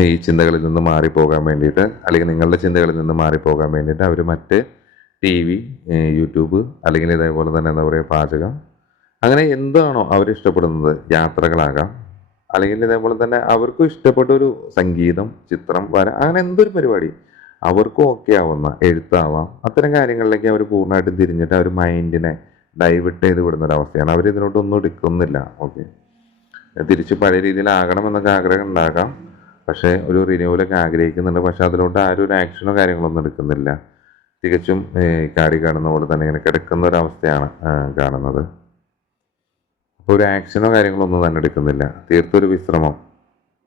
ഈ ചിന്തകളിൽ നിന്ന് മാറിപ്പോകാൻ വേണ്ടിയിട്ട്, അല്ലെങ്കിൽ നിങ്ങളുടെ ചിന്തകളിൽ നിന്ന് മാറിപ്പോകാൻ വേണ്ടിയിട്ട് അവർ മറ്റ് TV, യൂട്യൂബ്, അല്ലെങ്കിൽ ഇതേപോലെ തന്നെ എന്താ പറയുക, പാചകം, അങ്ങനെ എന്താണോ അവരിഷ്ടപ്പെടുന്നത്, യാത്രകളാകാം, അല്ലെങ്കിൽ ഇതേപോലെ തന്നെ അവർക്കും ഇഷ്ടപ്പെട്ട ഒരു സംഗീതം, ചിത്രം, വര, അങ്ങനെ എന്തൊരു പരിപാടി അവർക്കും ഓക്കെ ആവുന്ന, എഴുത്താവാം, അത്തരം കാര്യങ്ങളിലേക്ക് അവർ പൂർണ്ണമായിട്ടും തിരിഞ്ഞിട്ട് അവർ മൈൻഡിനെ ഡൈവേർട്ട് ചെയ്ത് വിടുന്ന ഒരവസ്ഥയാണ്. അവർ ഇതിലോട്ടൊന്നും എടുക്കുന്നില്ല. ഓക്കെ, തിരിച്ച് പഴയ രീതിയിലാകണം എന്നൊക്കെ ആഗ്രഹം ഉണ്ടാകാം, പക്ഷേ ഒരു റിന്യൂവലൊക്കെ ആഗ്രഹിക്കുന്നുണ്ട്. പക്ഷെ അതിലോട്ട് ആരും ഒരു ആക്ഷനോ കാര്യങ്ങളൊന്നും എടുക്കുന്നില്ല. തികച്ചും കാടി കാണുന്ന പോലെ തന്നെ ഇങ്ങനെ കിടക്കുന്ന ഒരവസ്ഥയാണ് കാണുന്നത്. ഒരു ആക്ഷനോ കാര്യങ്ങളൊന്നും തന്നെ എടുക്കുന്നില്ല. തീർത്തൊരു വിശ്രമം,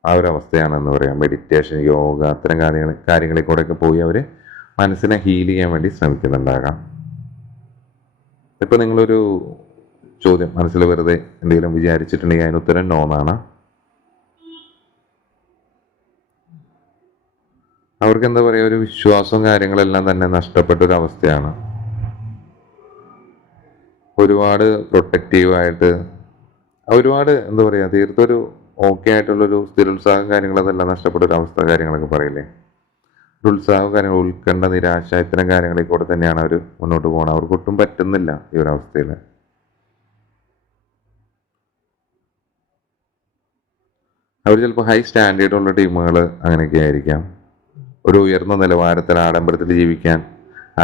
ആ ഒരു അവസ്ഥയാണെന്ന് പറയാം. മെഡിറ്റേഷൻ, യോഗ, അത്തരം കാര്യങ്ങളിൽ കൂടെയൊക്കെ പോയി അവർ മനസ്സിനെ ഹീൽ ചെയ്യാൻ വേണ്ടി ശ്രമിക്കുന്നുണ്ടാകാം. ഇപ്പം നിങ്ങളൊരു ചോദ്യം മനസ്സിൽ വെറുതെ എന്തെങ്കിലും വിചാരിച്ചിട്ടുണ്ടെങ്കിൽ അതിന് ഉത്തരം നോന്നാണ്. അവർക്ക് എന്താ പറയുക, ഒരു വിശ്വാസവും കാര്യങ്ങളെല്ലാം തന്നെ നഷ്ടപ്പെട്ടൊരവസ്ഥയാണ്. ഒരുപാട് പ്രൊട്ടക്റ്റീവായിട്ട്, ഒരുപാട് എന്താ പറയുക, തീർത്തൊരു ഓക്കെ ആയിട്ടുള്ളൊരു സ്ഥിരോത്സാഹം കാര്യങ്ങളതെല്ലാം നഷ്ടപ്പെട്ട ഒരു അവസ്ഥ കാര്യങ്ങളൊക്കെ പറയില്ലേ. ഒരു ഉത്സാഹം കാര്യങ്ങൾ, ഉത്കണ്ഠ, നിരാശ, ഇത്തരം കാര്യങ്ങളിൽ കൂടെ തന്നെയാണ് അവർ മുന്നോട്ട് പോകുന്നത്. അവർക്ക് ഒട്ടും പറ്റുന്നില്ല ഈ ഒരു അവസ്ഥയിൽ. അവർ ചിലപ്പോൾ ഹൈ സ്റ്റാൻഡേർഡ് ഉള്ള ടീമുകൾ അങ്ങനെയൊക്കെ ആയിരിക്കാം. ഒരു ഉയർന്ന നിലവാരത്തിൽ, ആഡംബരത്തിൽ ജീവിക്കാൻ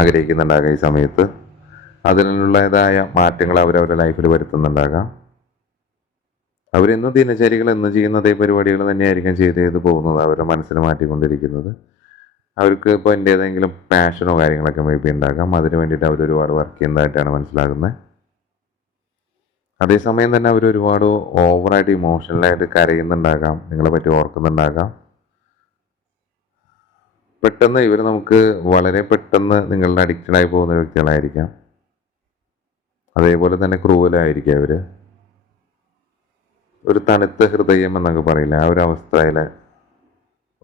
ആഗ്രഹിക്കുന്നുണ്ടാകാം. ഈ സമയത്ത് അതിനുള്ളതായ മാറ്റങ്ങൾ അവരവരുടെ ലൈഫിൽ വരുത്തുന്നുണ്ടാകാം. അവരെന്നും ദിനചര്യകൾ എന്ന് ചെയ്യുന്ന അതേ പരിപാടികൾ തന്നെയായിരിക്കും ചെയ്ത് പോകുന്നത്. അവരുടെ മനസ്സിനെ മാറ്റിക്കൊണ്ടിരിക്കുന്നത്. അവർക്ക് ഇപ്പോൾ എൻ്റെ ഏതെങ്കിലും പാഷനോ കാര്യങ്ങളൊക്കെ മേ ബി ഉണ്ടാകാം. അതിന് വേണ്ടിയിട്ട് അവർ ഒരുപാട് വർക്ക് ചെയ്യുന്നതായിട്ടാണ് മനസ്സിലാകുന്നത്. അതേസമയം തന്നെ അവർ ഒരുപാട് ഓവറായിട്ട് ഇമോഷണലായിട്ട് കരയുന്നുണ്ടാകാം, നിങ്ങളെ പറ്റി ഓർക്കുന്നുണ്ടാകാം. പെട്ടെന്ന് ഇവർ നമുക്ക് വളരെ പെട്ടെന്ന് നിങ്ങളുടെ അഡിക്റ്റഡായി പോകുന്ന വ്യക്തികളായിരിക്കാം. അതേപോലെ തന്നെ ക്രൂവലായിരിക്കും അവർ. ഒരു തണുത്ത ഹൃദയം എന്നൊക്കെ പറയില്ല, ആ ഒരു അവസ്ഥയിൽ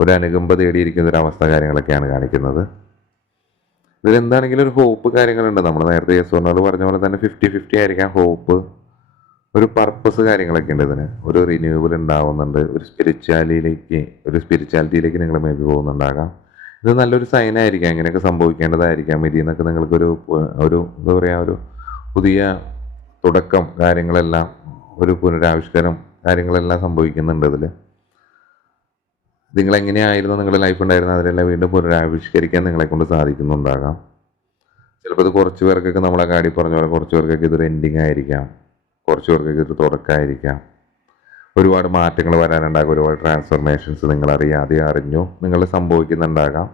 ഒരു അനുകമ്പ തേടിയിരിക്കുന്ന ഒരു അവസ്ഥ കാര്യങ്ങളൊക്കെയാണ് കാണിക്കുന്നത്. ഇതിലെന്താണെങ്കിലും ഒരു ഹോപ്പ് കാര്യങ്ങളുണ്ട്. നമ്മൾ നേരത്തെ യേശുവിനോട് പറഞ്ഞ പോലെ തന്നെ 50-50 ആയിരിക്കാം. ഹോപ്പ്, ഒരു പർപ്പസ് കാര്യങ്ങളൊക്കെ ഉണ്ട് ഇതിന്. ഒരു റിന്യൂവൽ ഉണ്ടാവുന്നുണ്ട്. ഒരു സ്പിരിച്വാലിറ്റിയിലേക്ക് നിങ്ങൾ മേ ബി പോകുന്നുണ്ടാകാം. ഇത് നല്ലൊരു സൈനായിരിക്കാം. ഇങ്ങനെയൊക്കെ സംഭവിക്കേണ്ടതായിരിക്കാം. ഇതിൽ നിന്നൊക്കെ നിങ്ങൾക്കൊരു എന്താ പറയുക, ഒരു പുതിയ തുടക്കം കാര്യങ്ങളെല്ലാം, ഒരു പുനരാവിഷ്കാരം കാര്യങ്ങളെല്ലാം സംഭവിക്കുന്നുണ്ട് ഇതിൽ. നിങ്ങളെങ്ങനെയായിരുന്നു നിങ്ങളുടെ ലൈഫ് ഉണ്ടായിരുന്നത് അതിലെല്ലാം വീണ്ടും പുനരാവിഷ്കരിക്കാൻ നിങ്ങളെ കൊണ്ട് സാധിക്കുന്നുണ്ടാകാം. ചിലപ്പോൾ ഇത് കുറച്ച് പേർക്കൊക്കെ നമ്മളെ കാടി പറഞ്ഞ പോലെ കുറച്ച് പേർക്കൊക്കെ ഇതൊരു എൻഡിങ് ആയിരിക്കാം, കുറച്ച് പേർക്കൊക്കെ ഇതൊരു തുടക്കമായിരിക്കാം. ഒരുപാട് മാറ്റങ്ങൾ വരാനുണ്ടാകും, ഒരുപാട് ട്രാൻസ്ഫോർമേഷൻസ് നിങ്ങൾ അറിയാതെ അറിഞ്ഞു നിങ്ങൾ സംഭവിക്കുന്നുണ്ടാകാം.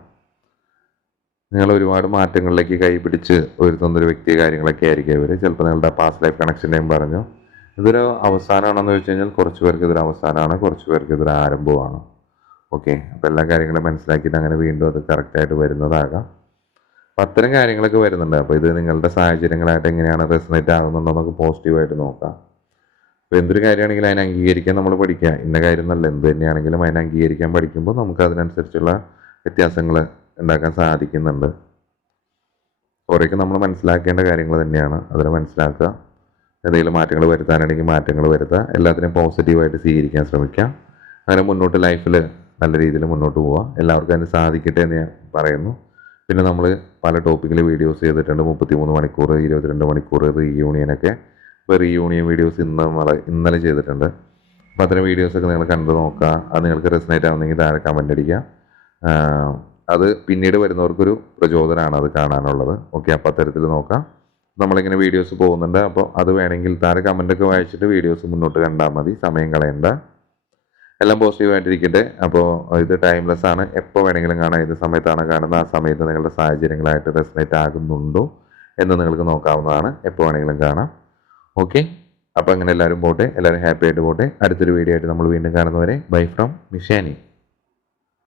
നിങ്ങൾ ഒരുപാട് മാറ്റങ്ങളിലേക്ക് കൈപിടിച്ച് ഉയർത്തുന്നൊരു വ്യക്തി കാര്യങ്ങളൊക്കെ ആയിരിക്കും ഇവർ. ചിലപ്പോൾ നിങ്ങളുടെ പാസ്റ്റ് ലൈഫ് കണക്ഷൻ്റെയും പറഞ്ഞു. ഇതൊരു അവസാനമാണെന്ന് വെച്ച് കഴിഞ്ഞാൽ കുറച്ച് പേർക്ക് ഇതൊരു അവസാനമാണ്, കുറച്ച് പേർക്ക് ഇതൊരു ആരംഭമാണ്. ഓക്കെ, അപ്പോൾ എല്ലാ കാര്യങ്ങളും മനസ്സിലാക്കിയിട്ട് അങ്ങനെ വീണ്ടും അത് കറക്റ്റായിട്ട് വരുന്നതാകാം. അപ്പം അത്തരം കാര്യങ്ങളൊക്കെ വരുന്നുണ്ട്. അപ്പോൾ ഇത് നിങ്ങളുടെ സാഹചര്യങ്ങളായിട്ട് എങ്ങനെയാണ് റെസണേറ്റ് ആകുന്നുണ്ടോ എന്നൊക്കെ പോസിറ്റീവായിട്ട് നോക്കാം. അപ്പോൾ എന്തൊരു കാര്യമാണെങ്കിലും അതിനെ അംഗീകരിക്കാൻ നമ്മൾ പഠിക്കുക. ഇന്ന കാര്യം എന്നല്ല, എന്ത് തന്നെയാണെങ്കിലും അതിനെ അംഗീകരിക്കാൻ പഠിക്കുമ്പോൾ നമുക്ക് അതിനനുസരിച്ചുള്ള വ്യത്യാസങ്ങൾ ഉണ്ടാക്കാൻ സാധിക്കുന്നുണ്ട്. കുറേയൊക്കെ നമ്മൾ മനസ്സിലാക്കേണ്ട കാര്യങ്ങൾ തന്നെയാണ്, അതിനെ മനസ്സിലാക്കുക. എന്തെങ്കിലും മാറ്റങ്ങൾ വരുത്താനാണെങ്കിൽ മാറ്റങ്ങൾ വരുത്തുക. എല്ലാത്തിനെയും പോസിറ്റീവായിട്ട് സ്വീകരിക്കാൻ ശ്രമിക്കുക. അങ്ങനെ മുന്നോട്ട് ലൈഫിൽ നല്ല രീതിയിൽ മുന്നോട്ട് പോവുക. എല്ലാവർക്കും അതിന് സാധിക്കട്ടെ എന്ന് ഞാൻ പറയുന്നു. പിന്നെ നമ്മൾ പല ടോപ്പിക്കിൽ വീഡിയോസ് ചെയ്തിട്ടുണ്ട്. 33 മണിക്കൂർ, 22 മണിക്കൂർ റീയൂണിയനൊക്കെ. ഇപ്പോൾ റീയൂണിയൻ വീഡിയോസ് ഇന്നലെ ചെയ്തിട്ടുണ്ട്. അപ്പോൾ അത്തരം വീഡിയോസൊക്കെ നിങ്ങൾ കണ്ടു നോക്കുക. അത് നിങ്ങൾക്ക് റെസനേറ്റ് ആവുന്നെങ്കിൽ താഴെ കമൻ്റ് അടിക്കുക. അത് പിന്നീട് വരുന്നവർക്കൊരു പ്രചോദനമാണ് അത് കാണാനുള്ളത്. ഓക്കെ, അപ്പോൾ അത്തരത്തിൽ നോക്കാം. നമ്മളിങ്ങനെ വീഡിയോസ് പോകുന്നുണ്ട്. അപ്പോൾ അത് വേണമെങ്കിൽ താഴെ കമൻ്റൊക്കെ വായിച്ചിട്ട് വീഡിയോസ് മുന്നോട്ട് കണ്ടാൽ മതി, സമയം കളയണ്ട. എല്ലാം പോസിറ്റീവായിട്ടിരിക്കട്ടെ. അപ്പോൾ ഇത് ടൈംലെസ് ആണ്, എപ്പോൾ വേണമെങ്കിലും കാണാം. ഏത് സമയത്താണ് കാണുന്നത് ആ സമയത്ത് നിങ്ങളുടെ സാഹചര്യങ്ങളായിട്ട് റെസനേറ്റ് ആകുന്നുണ്ടോ എന്ന് നിങ്ങൾക്ക് നോക്കാവുന്നതാണ്. എപ്പോൾ വേണമെങ്കിലും കാണാം. ഓക്കെ, അപ്പോൾ അങ്ങനെ എല്ലാവരും പോട്ടെ, എല്ലാവരും ഹാപ്പി ആയിട്ട് പോട്ടെ. അടുത്തൊരു വീഡിയോ ആയിട്ട് നമ്മൾ വീണ്ടും കാണുന്നവരെ ബൈ ഫ്രം മിഷാനി.